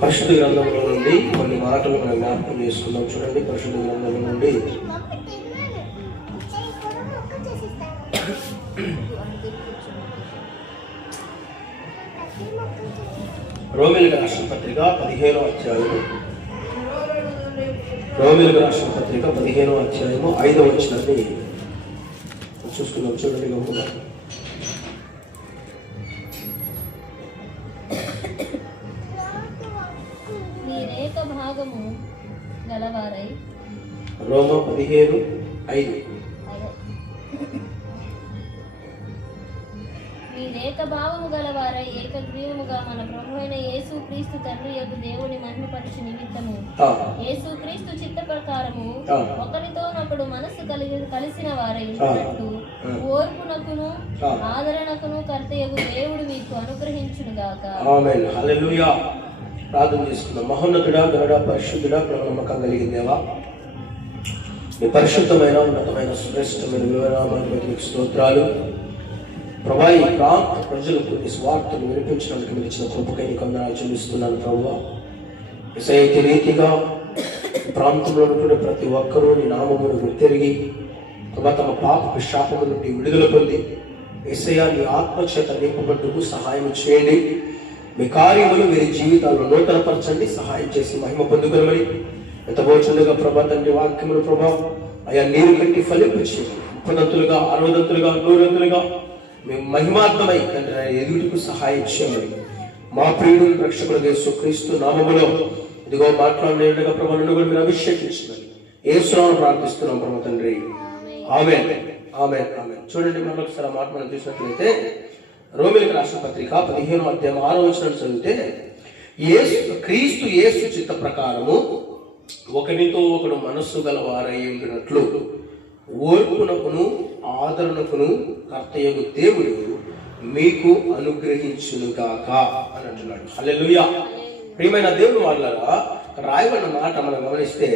పరిశుద్ధ గ్రంథంలో నుండి కొన్ని మాటలు మనం జ్ఞాపకం చేసుకుందాం. చూడండి, పరిశుద్ధ గ్రంథంలో నుండి రోమిలకు రాసిన పత్రిక 15వ అధ్యాయము, రోమిలకు రాసిన పత్రిక 15వ అధ్యాయము 5వ వచనాన్ని చూసుకుందాం. చూడండి, గొప్పగా రోమ 15:5 మీరేక భావము గలవారై ఏకగ్రీవముగా మన ప్రభువైన యేసు క్రీస్తు తండ్రి యొక్క దేవుని మహిమపరచు నిమిత్తము యేసు క్రీస్తు చిత్త ప్రకారము ఒకరితోనొకడు మనసు కలిసిన వారై ఉన్నట్లు ఓర్పునకును ఆదరణకును కర్తయగు దేవుడు మీకు అనుగ్రహించునుగాక. ఆమేన్. హల్లెలూయా. ప్రార్థన చేసుకుందాం. మహోన్నతుడా, గరుడ, పరిశుద్ధుడా, ప్రేమ నమ్మకం కలిగిన దేవా, నీ పరిశుద్ధమైన ఉన్నతమైన శ్రేష్టమైన వివరామానికి మీకు స్తోత్రాలు ప్రభా. ఈ ప్రాంత ప్రజలకు నీ స్వార్థను వినిపించడానికి మీరు ఇచ్చిన కృపకై నీకు వందనాలు చెల్లిస్తున్నాను ప్రభువా. యేసయ్య రీతిగా ఈ ప్రాంతంలో ఉన్నటువంటి ప్రతి ఒక్కరూ నీ నామమును గుర్తెరిగి ప్రభా తమ పాప శాపము నుండి విడుదల పొంది యేసయ్య నీ ఆత్మచేత నింపబట్టుకు సహాయం చేయండి. మీ కార్యములు వీరి జీవితాల్లో నూతనపరచండి, సహాయం చేసి మహిమ పొందుకోమని ఎంతబోచుండగా ప్రభా తండ్రి వాక్యములు ప్రభా అయా నీరు కట్టి ఫలించి 30ంతులుగా 60ంతులుగా 100ంతులుగా మేము మహిమార్థమై తండ్రి ఎదుగుటకు సహాయం చేయమని మా ప్రియుడు రక్షకుడు యేసుక్రీస్తు నామములో ఇదిగో మాట్లాడినగా ప్రభా నన్ను కూడా మీరు అభిషేకించమని యేసునామమున ప్రార్థిస్తున్నాం ప్రభా తండ్రి. ఆమేన్, ఆమేన్, ఆమేన్. చూడండి, మరొకసారి ఆ మాట మనం చూసినట్లయితే రోమిలకు రాసిన పత్రిక 15వ అధ్యాయం 6వ వచనం చదివితే క్రీస్తు యేసు చిత్త ప్రకారము ఒకరితో ఒకడు మనస్సు గలవారై ఉండినట్లు ఓర్పునకును ఆదరణకును కర్తయగు దేవుడు మీకు అనుగ్రహించునుగాక అని అంటున్నాడు. హల్లెలూయా. ప్రియమైన దేవుని వాళ్ళరా, రాయబడిన మాట మనం గమనిస్తే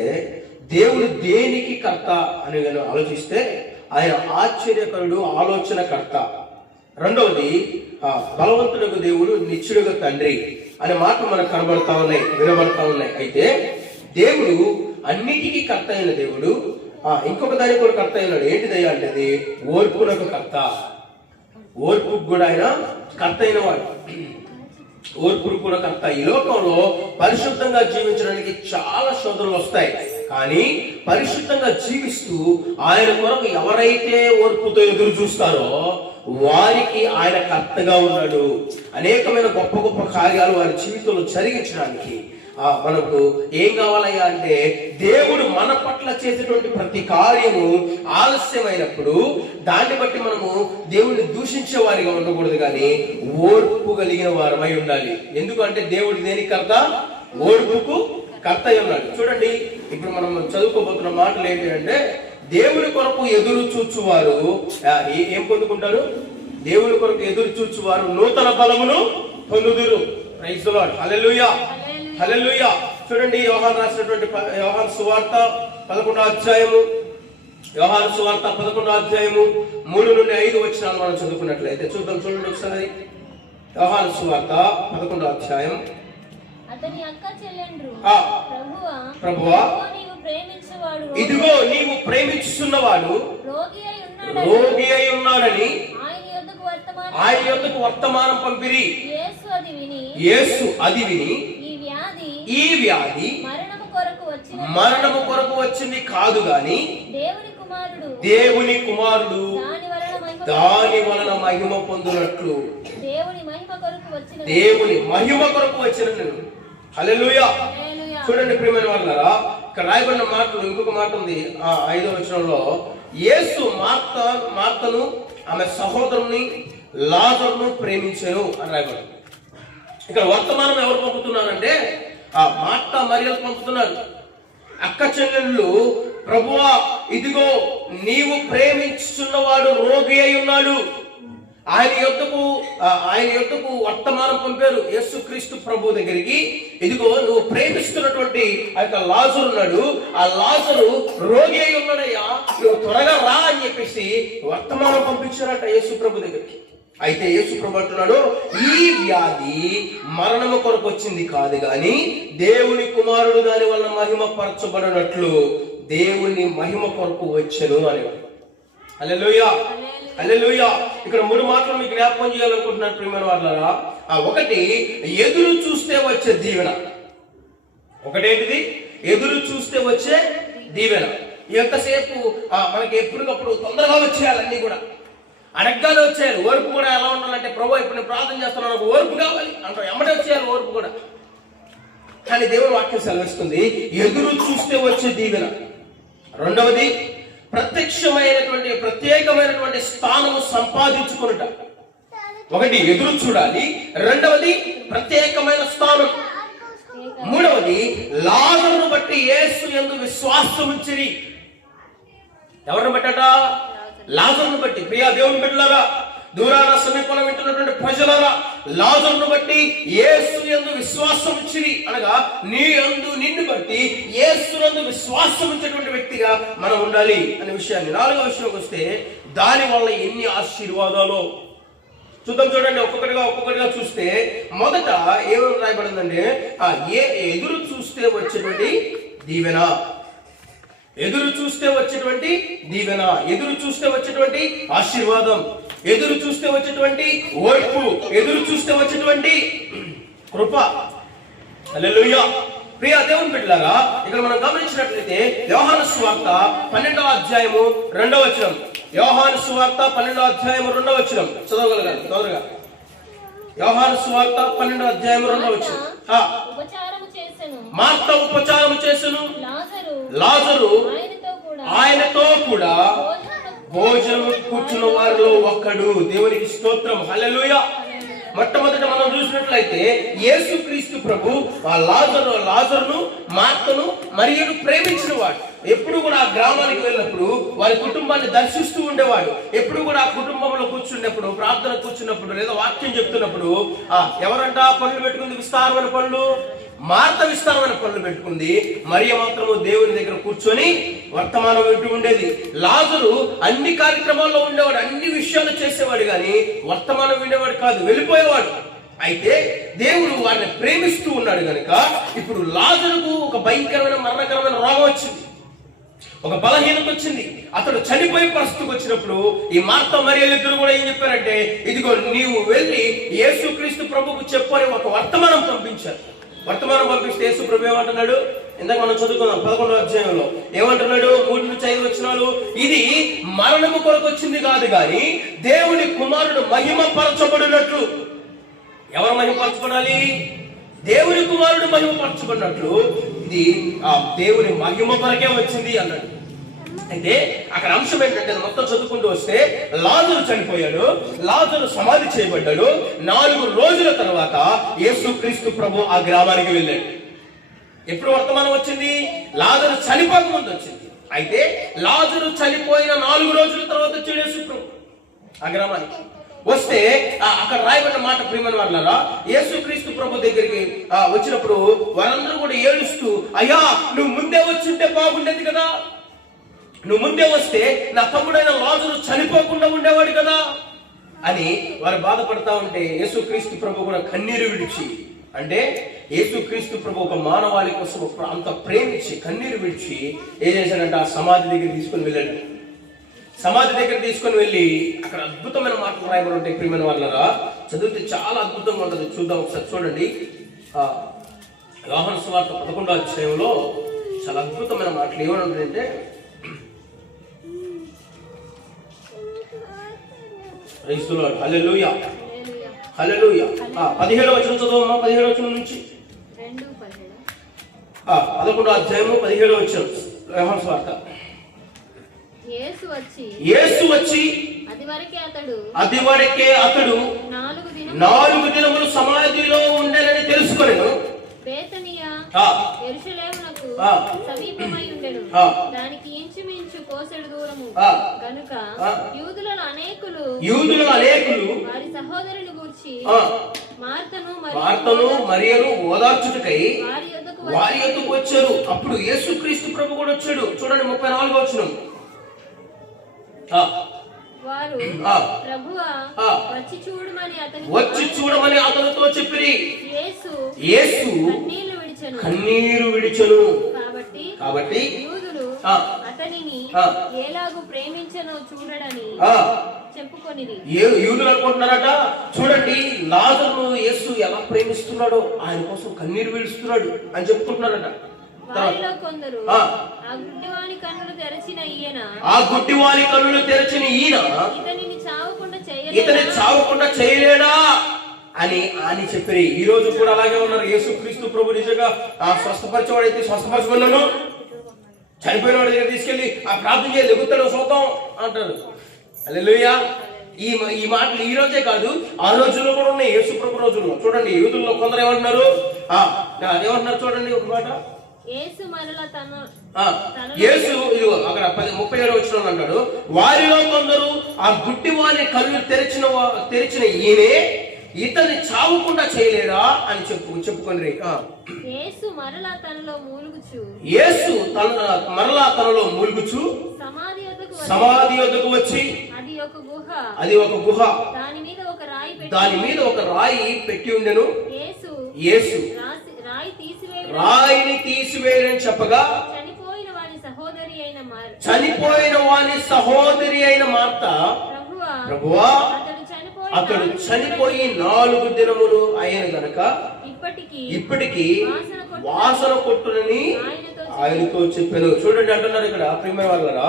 దేవుడు దేనికి కర్త అని ఆలోచిస్తే ఆయన ఆశ్చర్యకరుడు, ఆలోచనకర్త. రెండవది బలవంతుడకు దేవుడు, నిత్యుడుగా తండ్రి అనే మాటలు మనకు కనబడతా ఉన్నాయి, వినబడతా ఉన్నాయి. అయితే దేవుడు అన్నిటికీ కర్త అయిన దేవుడు. ఇంకొక దానికి కూడా కర్త అయినాడు. ఏంటిదయ్యా అంటే అది ఓర్పునకు కర్త. ఓర్పుకు కూడా ఆయన కర్త అయిన వాడు, ఓర్పుకు కూడా కర్త. ఈ లోకంలో పరిశుద్ధంగా జీవించడానికి చాలా శోధనలు వస్తాయి, కానీ పరిశుద్ధంగా జీవిస్తూ ఆయన కొరకు ఎవరైతే ఓర్పుతో ఎదురు చూస్తారో వారికి ఆయన కర్తగా ఉన్నాడు. అనేకమైన గొప్ప గొప్ప కార్యాలు వారి జీవితంలో జరిగించడానికి మనకు ఏం కావాలయ్యా అంటే దేవుడు మన పట్ల చేసేటువంటి ప్రతి కార్యము ఆలస్యమైనప్పుడు దాన్ని బట్టి మనము దేవుడిని దూషించే వారిగా ఉండకూడదు, కానీ ఓర్పు కలిగిన వారమై ఉండాలి. ఎందుకంటే దేవుడు దేనికి కర్త? ఓర్పుకు కర్త అయి ఉన్నాడు. చూడండి, ఇప్పుడు మనం చదువుకోబోతున్న మాటలు ఏంటి అంటే దేవుని కొరకు ఎదురు చూచువారు ఏం పొందుకుంటారు? దేవుని కొరకు ఎదురు చూచువారు నూతన బలమును పొందుదురు. Praise the lord. Hallelujah, hallelujah. చూడండి, యోహాను రాసినటువంటి యోహాను సువార్త 11వ అధ్యాయము, యోహాను సువార్త 11వ అధ్యాయము 3 నుండి 5 వచనాలు మనం చదువుకున్నట్లయితే చూద్దాం. చూడండి ఒకసారి. యోహాను సువార్త 11వ అధ్యాయం. అతని అక్క చెల్లెండ్రు, ప్రభువా ఇదిగో నీవు ప్రేమించుచున్నవాడు రోగి అయి ఉన్నాడని ఆయన యొద్దకు వర్తమానం పంపిరి. యేసు అది విని ఈ వ్యాధి మరణము కొరకు వచ్చింది కాదు గాని దేవుని కుమారుడు దాని వలన మహిమ పొందునట్లు, దేవుని మహిమ కొరకు వచ్చిన. హల్లెలూయా. చూడండి ప్రియమైన వాళ్ళారా, ఇక్కడ రాయబడిన మాటలు ఇంకొక మాట ఉంది 5వ వచనంలో. యేసు మార్తను ఆమె సహోదరుని లాజరును ప్రేమించెను అని రాయబడింది. ఇక్కడ వర్తమానం ఎవరు పంపుతున్నారంటే మార్త మరియలు పంపుతున్నారు. అక్క చెల్లెళ్ళు, ప్రభువా ఇదిగో నీవు ప్రేమించుచున్నవాడు రోగి అయి ఉన్నాడు. ఆయన యొద్దకు వర్తమానం పంపారు యేసుక్రీస్తు ప్రభు దగ్గరికి. ఇదిగో నువ్వు ప్రేమిస్తున్నటువంటి ఆ యొక్క లాజరు ఉన్నాడు, ఆ లాజరు రోగి అయి ఉన్నాడయ్యా, నువ్వు త్వరగా రా అని చెప్పేసి వర్తమానం పంపించారట యేసు ప్రభు దగ్గరికి. అయితే యేసు ప్రభు అంటున్నాడు, ఈ వ్యాధి మరణము కొరకు వచ్చింది కాదు గాని దేవుని కుమారుడు దాని వల్ల మహిమ పరచబడినట్లు దేవుని మహిమ కొరకు వచ్చెను అని. హల్లెలూయా, హల్లెలూయా. ఇక్కడ 3 మాటలు మీకు జ్ఞాపకం చేయాలనుకుంటున్నాను ప్రియమైన వాళ్ళారా. ఒకటి, ఎదురు చూస్తే వచ్చే దీవెన. ఒకటేంటిది? ఎదురు చూస్తే వచ్చే దీవెన. ఎంతసేపు మనకి ఎప్పటికప్పుడు తొందరగా వచ్చేయాలి, అన్ని కూడా అడగ్గానే వచ్చేయాలి. ఓర్పు కూడా ఎలా ఉండాలంటే, ప్రభు ఇప్పుడు నేను ప్రార్థన చేస్తున్నాను, నాకు ఓర్పు కావాలి అంటారు, ఎమ్మటే వచ్చేయాలి ఓర్పు కూడా. కానీ దేవుని వాక్యం సెలవిస్తుంది ఎదురు చూస్తే వచ్చే దీవెన. రెండవది, ప్రత్యేకమైనటువంటి స్థానము సంపాదించుకునుట. ఒకటి ఎదురు చూడాలి, రెండవది ప్రత్యేకమైన స్థానం, మూడవది లాజరును బట్టి యేసు యందు విశ్వాసం ఉంచిరి. ఎవరిని బట్టట? లాజరును బట్టి. ప్రియా దేవుని బిడ్డలారా, దూరాన సమీపంలో వింటున్నటువంటి ప్రజలారా, లాజరును బట్టి యేసు యందు విశ్వాసం ఉంచిరి అనగా నీ యందు నిన్ను బట్టి యేసు యందు విశ్వాసం ఉంచేటువంటి వ్యక్తిగా మనం ఉండాలి అనే విషయాన్ని. 4వ విషయంలోకి వస్తే దాని వల్ల ఎన్ని ఆశీర్వాదాలు చూద్దాం. చూడండి, ఒక్కొక్కటిగా చూస్తే మొదట ఏమని రాయబడిందంటే ఎదురు చూస్తే వచ్చేటువంటి దీవెన. ఎదురు చూస్తే వచ్చేటువంటి దీవెన, ఎదురు చూస్తే వచ్చేటువంటి ఆశీర్వాదం, ఎదురు చూస్తే వచ్చేటువంటి ఓర్పు, ఎదురు చూస్తే వచ్చేటువంటి కృప. హల్లెలూయా. ప్రియ దేవుని బిడ్డలారా, ఇక్కడ మనం గమనించినట్లయితే యోహాను సువార్త 12వ అధ్యాయము 2వ వచనం. యోహాను సువార్త 12వ అధ్యాయము 2వ వచనం చదవగలగాలి తొందరగా. యోహాను సువార్త 12వ అధ్యాయము 2వ వచనం. మార్త ఉపచారము చేసెను, లాజరు ఆయనతో కూడా భోజనం కూర్చున్న వారిలో ఒక్కడు. దేవునికి స్తోత్రం, హల్లెలూయా. మొట్టమొదట మనం చూసినట్లయితే యేసుక్రీస్తు ప్రభు ఆ లాజరును మార్తను మరియును ప్రేమించిన వాడు. ఎప్పుడు కూడా ఆ గ్రామానికి వెళ్ళినప్పుడు వారి కుటుంబాన్ని దర్శిస్తూ ఉండేవాడు. ఎప్పుడు కూడా ఆ కుటుంబంలో కూర్చున్నప్పుడు, ప్రార్థన కూర్చున్నప్పుడు, లేదా వాక్యం చెప్తున్నప్పుడు ఎవరంట పనులు పెట్టుకుంది? విస్తారమైన పనులు. మార్త విస్తారమైన పనులు పెట్టుకుంది, మరియ మాత్రము దేవుని దగ్గర కూర్చొని వర్తమానం వింటూ ఉండేది. లాజరు అన్ని కార్యక్రమాల్లో ఉండేవాడు, అన్ని విషయాలు చేసేవాడు, కానీ వర్తమానం వినేవాడు కాదు, వెళ్ళిపోయేవాడు. అయితే దేవుడు వారిని ప్రేమిస్తూ ఉన్నాడు గనుక ఇప్పుడు లాజరుకు ఒక భయంకరమైన మరణకరమైన రోగం వచ్చింది, ఒక బలహీనత వచ్చింది. అతడు చనిపోయే పరిస్థితికి వచ్చినప్పుడు ఈ మార్త మరియలు ఇద్దరు కూడా ఏం చెప్పారంటే, ఇదిగో నీవు వెళ్ళి యేసుక్రీస్తు ప్రభువుకు చెప్పు అని ఒక వర్తమానం పంపించారు. వర్తమానం పంపిస్తే యేసు ప్రభు ఏమంటున్నాడు? ఇందాక మనం చదువుకుందాం 11వ అధ్యాయంలో ఏమంటున్నాడు? 3 నుంచి 5 వచనాలు. ఇది మరణము కొరకు వచ్చింది కాదు గాని దేవుని కుమారుడు మహిమపరచబడినట్లు. ఎవరు మహిమపరచబడాలి? దేవుని కుమారుడు మహిమపరచబడినట్లు. ఇది ఆ దేవుని మహిమ కొరకే వచ్చింది అన్నాడు. అయితే అక్కడ అంశం ఏంటంటే, మొత్తం చదువుకుంటూ వస్తే లాజరు చనిపోయాడు, లాజరు సమాధి చేయబడ్డాడు. 4 రోజుల తర్వాత యేసుక్రీస్తు ప్రభు ఆ గ్రామానికి వెళ్ళాడు. ఎప్పుడు వర్తమానం వచ్చింది? లాజరు చనిపోక ముందు వచ్చింది. అయితే లాజరు చనిపోయిన 4 రోజుల తర్వాత వచ్చాడు యేసు ప్రభు ఆ గ్రామానికి. వస్తే అక్కడ రాయబడిన మాట ప్రియమైన వాళ్ళారా, యేసుక్రీస్తు ప్రభు దగ్గరికి వచ్చినప్పుడు వారందరూ కూడా ఏడుస్తూ, అయ్యా నువ్వు ముందే వచ్చింటే బాగుండేది కదా, నువ్వు ముందే వస్తే నా తమ్ముడైన లాజరు చనిపోకుండా ఉండేవాడు కదా అని వారు బాధపడతా ఉంటే యేసుక్రీస్తు ప్రభు కూడా కన్నీరు విడిచి, అంటే యేసుక్రీస్తు ప్రభు ఒక మానవాళి కోసం అంత ప్రేమించి కన్నీరు విడిచి ఏం చేశాడంటే ఆ సమాధి దగ్గర తీసుకొని వెళ్ళాడు. సమాధి దగ్గర తీసుకొని వెళ్ళి అక్కడ అద్భుతమైన మాటలు రాయబడి ఉంటాయి ప్రియమైన వాళ్ళరా, చదివితే చాలా అద్భుతంగా ఉంటుంది. చూద్దాం ఒకసారి, చూడండి. యోహాను సువార్త 11వ అధ్యాయంలో చాలా అద్భుతమైన మాటలు ఏమనుంటాయంటే, హల్లెలూయా, హల్లెలూయా. 17వ వచనం చదవమ్మా, 17వ వచనం నుంచి 11వ అధ్యాయము 17వ వచనం యోహాను సువార్త. యేసు వచ్చి అదివరకే అతడు 4 దినములు సమాధిలో ఉండేనని తెలుసుకొనెను. సమీపమై ఉండెను, దానికి ఇంచుమించు కోసెడు దూరము గనుక యూదులలో అనేకులు వారి సహోదరుని గూర్చి మార్తను మరియను ఓదార్చుటకై వారి యొద్దకు వచ్చారు. అప్పుడు యేసుక్రీస్తు ప్రభు కూడా వచ్చాడు. చూడండి 34వ వచనం. వారు ప్రభువా వచ్చి చూడమని అతనితో చెప్పిరి. యేసు కన్నీరు విడిచెను. కాబట్టి యూదులు అతనిని ఎలాగూ ప్రేమించనో చూడడని చెప్పుకొనిరి. యూదులు అనుకుంటున్నారట, చూడండి లాజరును యేసు ఎలా ప్రేమిస్తున్నాడో, ఆయన కోసం కన్నీరు విడుస్తున్నాడు అని చెప్పుకుంటున్నారట. వారిలో కొందరు ఆ గుడ్డివాని కన్నులు తెరచిన ఈయన ఇతని చావకుండా చేయలేడా అని చెప్పి ఈ రోజు కూడా అలాగే ఉన్నారు. యేసుక్రీస్తు ప్రభు నిజంగా స్వస్థపరిచేవాడైతే స్వస్థపరచమన్నాను, చనిపోయిన వాడి దగ్గర తీసుకెళ్లి ఆ ప్రార్థన చేయాలి, ఎగుతాడు సొంతం అంటారు. హల్లెలూయా. ఈ మాటలు ఈ రోజే కాదు, ఆ రోజుల్లో కూడా ఉన్నాయి. యేసు ప్రభు రోజుల్లో చూడండి, యూదుల్లో కొందరు ఏమంటున్నారు, ఏమంటున్నారు చూడండి ఒక మాట. యేసు ఇదిగో అక్కడ 37 వచనంలో అంటాడు, వారిలో కొందరు ఆ గుడ్డి వారి కళ్ళు తెరిచిన ఈయనే ఇతన్ని చావకుండా చేయలేడా అని చెప్పుకొని యేసు మరలా తనలో మూలుగుచు సమాధి వద్దకు వచ్చి అది ఒక గుహ, దాని మీద ఒక రాయి పెట్టి ఉండెను. యేసు రాయిని తీసివేయని చెప్పగా చనిపోయిన వాని సహోదరి అయిన మార్త, ప్రభువా అతడు చనిపోయి 4 దినములు అయిన గనక ఇప్పటికి వాసన కొట్టునని ఆయనతో చెప్పాను. చూడండి అంటున్నారు ఇక్కడ ప్రియమైన వాళ్ళరా,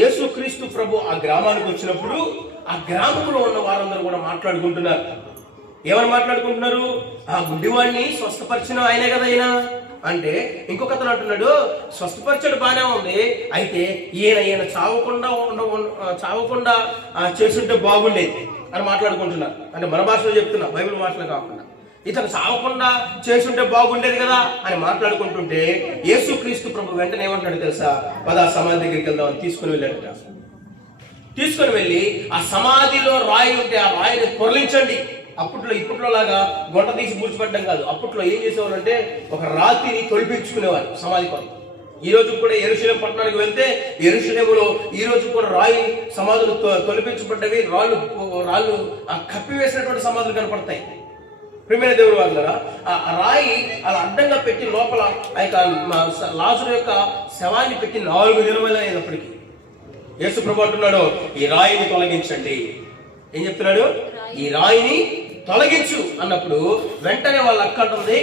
యేసుక్రీస్తు ప్రభు ఆ గ్రామానికి వచ్చినప్పుడు ఆ గ్రామంలో ఉన్న వారందరూ కూడా మాట్లాడుకుంటున్నారు. ఏమని మాట్లాడుకుంటున్నారు? ఆ గుడ్డివాడిని స్వస్థపరిచిన ఆయనే కదా అయినా అంటే, ఇంకొక అతను అంటున్నాడు, స్వస్థపరిచడు బానే ఉంది, అయితే ఈయన చావకుండా చేస్తుంటే బాగుండేది అని మాట్లాడుకుంటున్నారు. అంటే మన భాషలో చెప్తున్నా, బైబిల్ భాషలో కాకుండా, ఇతను చావకుండా చేస్తుంటే బాగుండేది కదా అని మాట్లాడుకుంటుంటే యేసుక్రీస్తు ప్రభు వెంటనే ఏమంటాడు తెలుసా? పద సమాధి దగ్గరికి వెళ్దామని తీసుకుని వెళ్ళాడట. తీసుకుని వెళ్ళి ఆ సమాధిలో రాయి ఉంటే ఆ రాయిని పొరలించండి. ఇప్పట్లో లాగా గొంట తీసి పూడ్చిపెట్టడం కాదు. అప్పట్లో ఏం చేసేవాళ్ళు అంటే ఒక రాతిని తొలిపించుకునేవారు సమాధి కొరకు. ఈ రోజు కూడా యెరూషలేము పట్టణానికి వెళ్తే యెరూషలేములో ఈ రోజు కూడా రాయి సమాధులు తొలిపించబడ్డవి, రాళ్ళు కప్పివేసినటువంటి సమాధులు కనపడతాయి. ప్రియమైన దేవుని వాళ్ళరా, ఆ రాయి అలా అడ్డంగా పెట్టి లోపల ఆ యొక్క లాజరు యొక్క శవాన్ని పెట్టి 4 దినములు అయినప్పటికీ యేసు ప్రభు అంటున్నాడు, ఈ రాయిని తొలగించండి. ఏం చెప్తున్నాడు? ఈ రాయిని తొలగించు అన్నప్పుడు వెంటనే వాళ్ళ అక్క అంటుంది,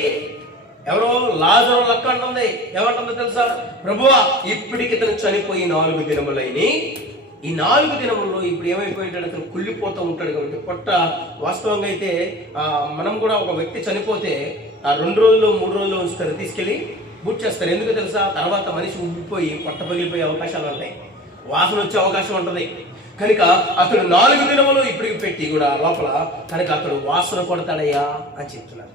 ఎవరో లాజరు లక్క అంటుంది, ఏమంటుందో తెలుసా? ప్రభువా ఇప్పటికి ఇతను చనిపోయి 4 దినములైని, ఈ 4 దినముల్లో ఇప్పుడు ఏమైపోయింటాడు? అతను కుళ్ళిపోతూ ఉంటాడు. కాబట్టి పొట్ట వాస్తవంగా అయితే మనం కూడా ఒక వ్యక్తి చనిపోతే 2 రోజులు 3 రోజులు ఉంచుతారు, తీసుకెళ్లి బుట్ చేస్తారు. ఎందుకు తెలుసా? తర్వాత మనిషి ఉబ్బిపోయి పొట్ట పగిలిపోయే అవకాశాలు ఉంటాయి, వాసన వచ్చే అవకాశం ఉంటుంది. కనుక అతడు 4 దినములు ఇప్పటికి పెట్టి కూడా లోపల కనుక అతడు వాసన కొడతాడయ్యా అని చెప్తున్నారు.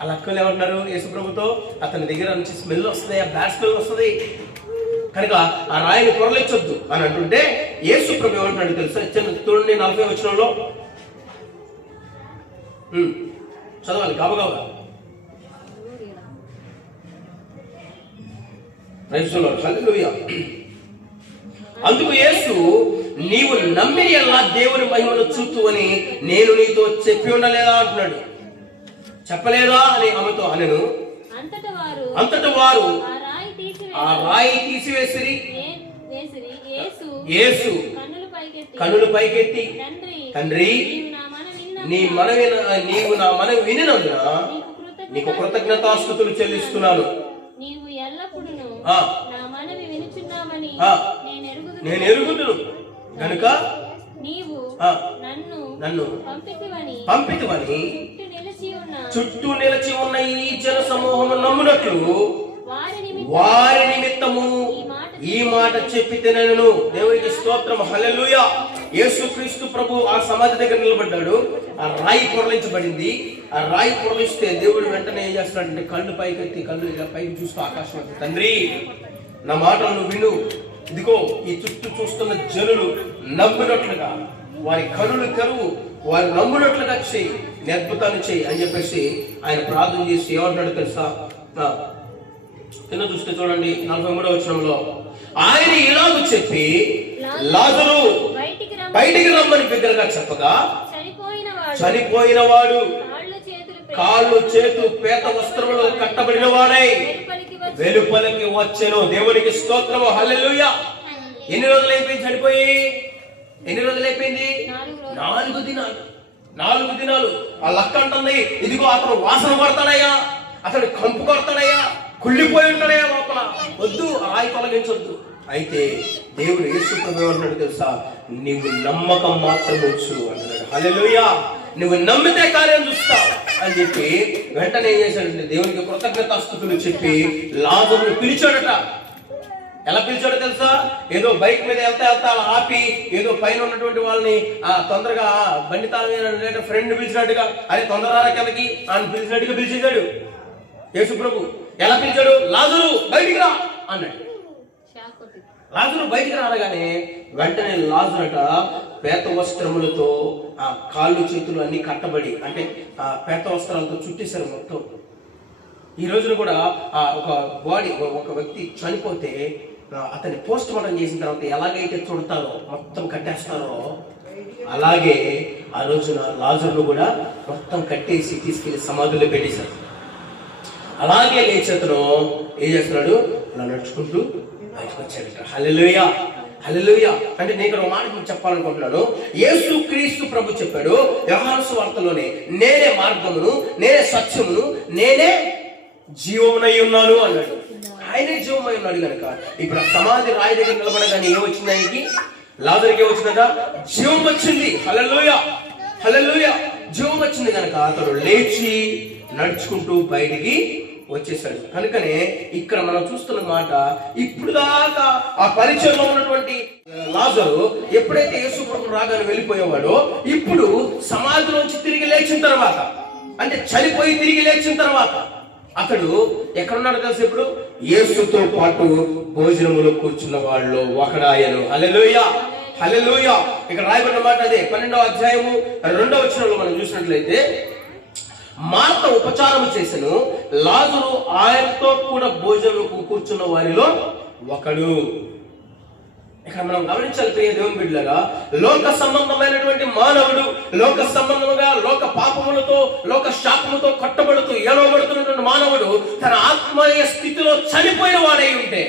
అలా అక్కలు ఏమంటున్నారు యేసు ప్రభుతో? అతని దగ్గర నుంచి స్మెల్ వస్తుంది, బ్యాడ్ స్మెల్ వస్తుంది, కనుక ఆ రాయిని పొరలించొద్దు అని అంటుంటే యేసు ప్రభు ఏమంటున్నాడు తెలుసా? చూడండి 40 వచనంలో చదవాలి గబగబా. హల్లెలూయా. అందుకు యేసు, నీవు నమ్మిన యెడల దేవుని మహిమను చూతువని నేను నీతో చెప్పి ఉండలేదా అంటున్నాడు. చెప్పలేదా అని ఆమెతో అనెను. అంతట వారు ఆ రాయి తీసివేసిరి. యేసు కన్నులు పైకెత్తి, తండ్రి నీవు నా మనవి వినినందున నీకు కృతజ్ఞతాస్తుతులు చెల్లిస్తున్నాను. నేను ఎరుగుదును కనుక నన్ను పంపితివని చుట్టూ నిలిచి ఉన్న ఈ జన సమూహము నమ్మునట్లు వారి నిమిత్తము ఈ మాట చెప్పి నేను. దేవునికి స్తోత్రం. హల్లెలూయా. యేసుక్రీస్తు ప్రభు ఆ సమాధి దగ్గర నిలబడ్డాడు. ఆ రాయి పొరలించబడింది. ఆ రాయి పొరలిస్తే దేవుడు వెంటనే ఏం చేస్తాడంటే కళ్ళు పైకెత్తి, కళ్ళు ఇలా పైకి చూస్తూ ఆకాశం, తండ్రి నా మాటలను విను, ఇదిగో ఈ చుట్టూ చూస్తున్న జనులు నమ్మినట్లుగా వారి కనులు తెరువు, వారు నమ్మునట్లుగా చేయి, అద్భుతాన్ని చేయి అని చెప్పేసి ఆయన ప్రార్థన చేసి ఏమంటాడు తెలుసా? కింద చూస్తే చూడండి 43వ వచనంలో, ఆయన ఇలాగ చెప్పి లాజరు బయటికి రమ్మని బిగ్గరగా చెప్పగా చనిపోయిన వాడు కాళ్ళు చేతులు పేత వస్త్రములు కట్టబడిన వాడై వెలుపలికి వచ్చెను. దేవునికి స్తోత్రము, హల్లెలూయా. ఎన్ని రోజులు అయిపోయింది చనిపోయి? ఎన్ని రోజులు అయిపోయింది? 4 దినాలు. 4 దినాలు. ఆ లక్క అంటుంది, ఇదిగో అతను వాసన పడతాడయ్యా, అతడు కంపు కొడతాడయ్యా, కుళ్ళిపోయి ఉంటాడయ్యా లోపల, వద్దు రాయి తొలగించొద్దు. అయితే దేవుడు యేసు ప్రభువు అన్నాడు తెలుసా, నీవు నమ్మకం మాత్రం వచ్చు అంటున్నాడు. హల్లెలూయా. నువ్వు నమ్మితే కార్యం చూస్తావు అని చెప్పి వెంటనే ఏం చేశాడంటే దేవునికి కృతజ్ఞతాస్తుతులు చెప్పి లాజరును పిలిచాడట. ఎలా పిలిచాడో తెలుసా? ఏదో బైక్ మీద వెళ్తా అలా ఆపి ఏదో పైన ఉన్నటువంటి వాళ్ళని తొందరగా బండి తాళం ఫ్రెండ్ పిలిచినట్టుగా, అరే తొందరగా కిందకి ఆయన పిలిచినట్టుగా పిలిచేశాడు యేసు ప్రభు. ఎలా పిలిచాడు? లాజరు బయటికి రా అన్నాడు. లాజరు బయటికి రాగానే వెంటనే లాజరట పేత వస్త్రములతో ఆ కాళ్ళు చేతులు అన్ని కట్టబడి, అంటే ఆ పేత వస్త్రాలతో చుట్టేశారు మొత్తం. ఈ రోజున కూడా ఒక బాడీ, ఒక వ్యక్తి చనిపోతే అతన్ని పోస్ట్ మార్టం చేసిన తర్వాత ఎలాగైతే చుడతారో మొత్తం కట్టేస్తారో, అలాగే ఆ రోజున లాజరును కూడా మొత్తం కట్టేసి తీసుకెళ్లి సమాధుల్లో పెట్టేశారు. అలాగే లేచేతను ఏం చేస్తున్నాడు? అలా నడుచుకుంటూ బయటకు వచ్చాడు. హల్లెలూయా, హల్లెలూయా. అంటే నేను ఇక్కడ ఒక మాట మీకు చెప్పాలనుకుంటున్నాను. యేసు క్రీస్తు ప్రభు చెప్పాడు యోహాను సువార్తలోనే, నేనే మార్గమును, నేనే సత్యమును, నేనే జీవమునై ఉన్నాను అన్నాడు. ఆయనే జీవమై ఉన్నాడు కనుక ఇప్పుడు సమాధి రాయి దగ్గర నిలబడగానే ఏమొచ్చింది? ఆయనకి లాజరుకి ఏమొచ్చిందట? జీవం వచ్చింది. హల్లెలూయా, హల్లెలూయా. జీవం వచ్చింది కనుక అతడు లేచి నడుచుకుంటూ బయటికి వచ్చేసాడు. కనుకనే ఇక్కడ మనం చూస్తున్న మాట, ఇప్పుడు దాకా ఆ పరిచయంలో ఉన్నటువంటి లాజరు ఎప్పుడైతే యేసు ప్రభు రాగానే వెళ్ళిపోయేవాడో, ఇప్పుడు సమాధిలోంచి తిరిగి లేచిన తర్వాత, అంటే చనిపోయి తిరిగి లేచిన తర్వాత అతడు ఎక్కడున్నాడు తెలుసు? ఇప్పుడు యేసుతో పాటు భోజనములో కూర్చున్న వాళ్ళు ఒకడాయను. హల్లెలూయా, హల్లెలూయా. ఇక్కడ రాయబడిన మాట అదే 12వ అధ్యాయము 2వ వచనంలో మనం చూసినట్లయితే, మార్త ఉపచారం చేసెను, లాజరు ఆయనతో కూడా భోజనముకు కూర్చున్న వారిలో ఒకడు. ఇక్కడ మనం గమనించాలి ప్రియ దేవుని బిడ్డలారా, లోక సంబంధమైనటువంటి మానవుడు లోక సంబంధముగా లోక పాపములతో లోక శాపములతో కట్టబడుతూ ఏలవబడుతున్నటువంటి మానవుడు తన ఆత్మీయ స్థితిలో చనిపోయిన వాడై ఉంటే,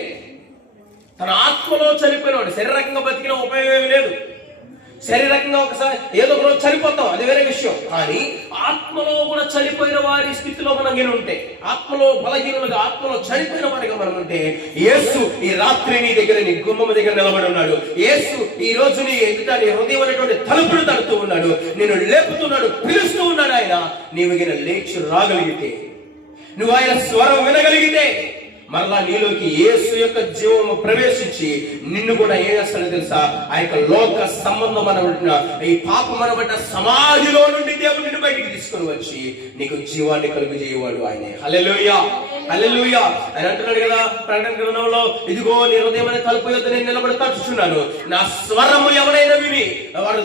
తన ఆత్మలో చనిపోయిన వాడు, శరీరకంగా బతికిన ఉపయోగం లేదు. శరీరకంగా ఒకసారి ఏదో ఒక రోజు చనిపోతాం, అది వేరే విషయం. కానీ ఆత్మలో కూడా చనిపోయిన వారి స్థితిలో మనం ఉంటే, ఆత్మలో బలహీనులుగా ఆత్మలో చనిపోయిన వారిగా మనం ఉంటే, యేసు ఈ రాత్రి నీ దగ్గర, నీ గుమ్మం దగ్గర నిలబడి ఉన్నాడు. యేసు ఈ రోజు నీ ఎదుట నీ హృదయం అనేటువంటి తలుపులు తడుతూ ఉన్నాడు, నేను లేపుతున్నాడు, పిలుస్తూ ఉన్నాడు. ఆయన నీవు లేచి రాగలిగితే, నువ్వు ఆయన స్వరం వినగలిగితే, మరలా నీలోకి యేసు యొక్క జీవము ప్రవేశించి నిన్ను కూడా ఏం చేస్తాడో తెలుసా? ఆ యొక్క లోక సంబంధమైన ఈ పాపమనబడ్డ సమాధిలో నుండి దేవుడు నిన్ను బయటికి తీసుకుని వచ్చి నీకు జీవాన్ని కలుగజేయవాడు ఆయనే. హల్లెలూయా, హల్లెలూయా. ఆయన అంటున్నాడు కదా ప్రకటన గ్రంథంలో, ఇదిగో నీ హృదయం అనే తలుపు యొద్ద నేను నిలబడి తట్టుచున్నాను, నా స్వరము ఎవరైనా విని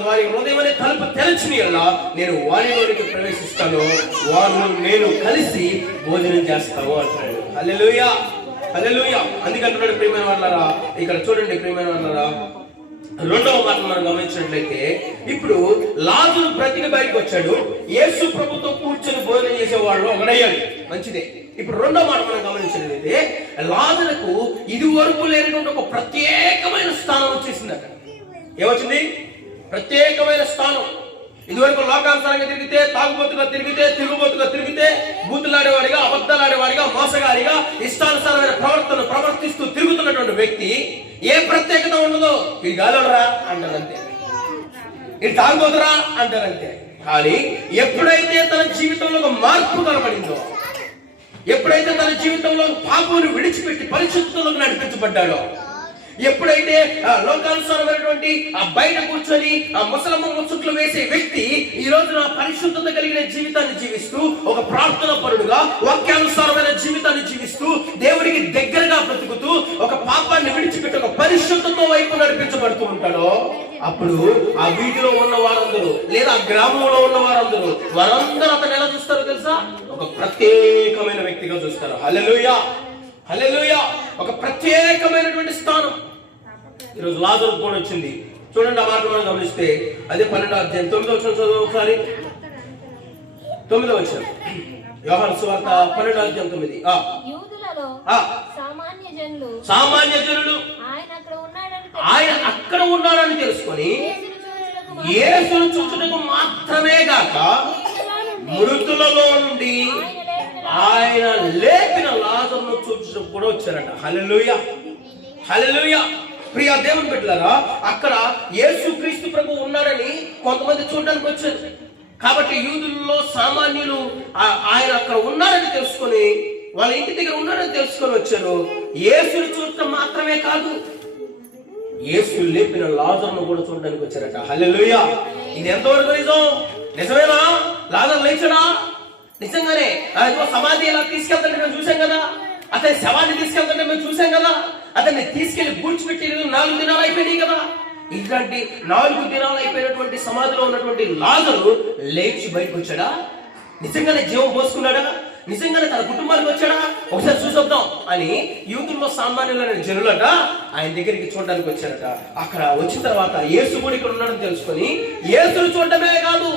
వారి హృదయం అనే తలుపు తెరచిన యెడల నేను వారిలోనికి ప్రవేశిస్తాను, వారు నేను కలిసి భోజనం చేస్తాము అంటున్నాడు. హల్లెలూయా, హల్లెలూయా. అందుకంటున్నాడు ప్రియమైన వాళ్ళారా, ఇక్కడ చూడండి ప్రియమైన వాళ్ళారా, 2వ మాట మనం గమనించినట్లయితే, ఇప్పుడు లాజరు బ్రతికి బయటకు వచ్చాడు, యేసు ప్రభుతో కూర్చొని భోజనం చేసేవాళ్ళు ఒకడయ్యాడు, మంచిదే. ఇప్పుడు 2వ మాట మనం గమనించినట్లయితే, లాజరుకు ఇది వరకు లేనటువంటి ఒక ప్రత్యేకమైన స్థానం వచ్చేసింది. అక్కడ ఏమొచ్చింది? ప్రత్యేకమైన స్థానం. ఇదివరకు లోకానుసారంగా తిరిగితే, తాగుబోతుగా తిరిగితే, తిరుగుబోతుగా తిరిగితే, బూతులాడేవాడిగా, అబద్ధాలాడేవాడిగా, మోసగాడిగా, ఇష్టానుసారమైన ప్రవర్తిస్తూ తిరుగుతున్నటువంటి వ్యక్తి ఏ ప్రత్యేకత ఉండదో, ఇది గాలోడరా అంటారంతే, ఇది తాగుబోతురా అంటారంతే. కానీ ఎప్పుడైతే తన జీవితంలో ఒక మార్పు కనబడిందో, ఎప్పుడైతే తన జీవితంలో పాపమును విడిచిపెట్టి పరిశుద్ధతలోకి నడిపించబడ్డాడో, ఎప్పుడైతే లోకానుసారమైనటువంటి ఆ బయట కూర్చొని ఆ ముసలమ్మ ముసుగులు వేసే వ్యక్తి ఈ రోజున పరిశుద్ధత కలిగిన జీవితాన్ని జీవిస్తూ, ఒక ప్రార్థన పరుడుగా వాక్యానుసారమైన జీవితాన్ని జీవిస్తూ, దేవుడికి దగ్గరగా బ్రతుకుతూ, ఒక పాపాన్ని విడిచిపెట్టి ఒక పరిశుద్ధత వైపు నడిపించబడుతూ ఉంటాడో, అప్పుడు ఆ వీధిలో ఉన్న వారందరూ లేదా ఆ గ్రామంలో ఉన్న వారందరూ అతను ఎలా చూస్తారో తెలుసా? ఒక ప్రత్యేకమైన వ్యక్తిగా చూస్తారు. హల్లెలూయా, హల్లెలూయా. ఒక ప్రత్యేకమైనటువంటి స్థానం ఈరోజు లాజరు కూడా వచ్చింది. చూడండి ఆ మాట మనం గమనిస్తే అదే 12వ అధ్యాయం 9వ వచనం చదువు ఒకసారి. 9వ వచనం యోహాను సువార్త 12వ అధ్యాయం 9. యూదులలో సామాన్య జనులు ఆయన అక్కడ ఉన్నాడని తెలుసుకొని యేసును చూచుటకు మాత్రమే గాక మృతులలో నుండి ఆయన లేపిన లాజరును చూచుటకు కూడా వచ్చారట. హల్లెలూయా, హల్లెలూయా. ప్రియ దేవుని బిడ్డలారా, అక్కడ యేసుక్రీస్తు ప్రభు ఉన్నాడని కొంతమంది చూడడానికి వచ్చారు. కాబట్టి యూదుల్లో సామాన్యులు ఆయన అక్కడ ఉన్నాడని తెలుసుకొని వాళ్ళ ఇంటి దగ్గర ఉన్నాడని తెలుసుకొని వచ్చారు. యేసును చూడటం మాత్రమే కాదు, యేసు లేపిన లాజరును కూడా చూడడానికి వచ్చారట. హల్లెలూయా. ఇది ఎంతవరకు నిజం? నిజమేనా? లాజరు లేచాడా? నిజంగానే సమాధి ఎలా తీసుకెళ్తాంటే మేము చూసాం కదా, అతని శవాన్ని తీసుకెళ్తాంటే మేము చూసాం కదా, అతన్ని తీసుకెళ్లి పూడ్చిపెట్టి 4 దినాలు అయిపోయినాయి కదా. ఇట్లాంటి 4 దినాలు అయిపోయినటువంటి సమాధిలో ఉన్నటువంటి లాజరు లేచి బయటకు వచ్చాడా? నిజంగానే జీవం పోసుకున్నాడా? నిజంగానే తన కుటుంబానికి వచ్చాడా? ఒకసారి చూసొద్దాం అని యూదుల్లో సామాన్యులైన జనులట ఆయన దగ్గరికి చూడడానికి వచ్చారట. అక్కడ వచ్చిన తర్వాత యేసు కూడా ఇక్కడ ఉన్నాడని తెలుసుకొని యేసును చూడటమే కాదు,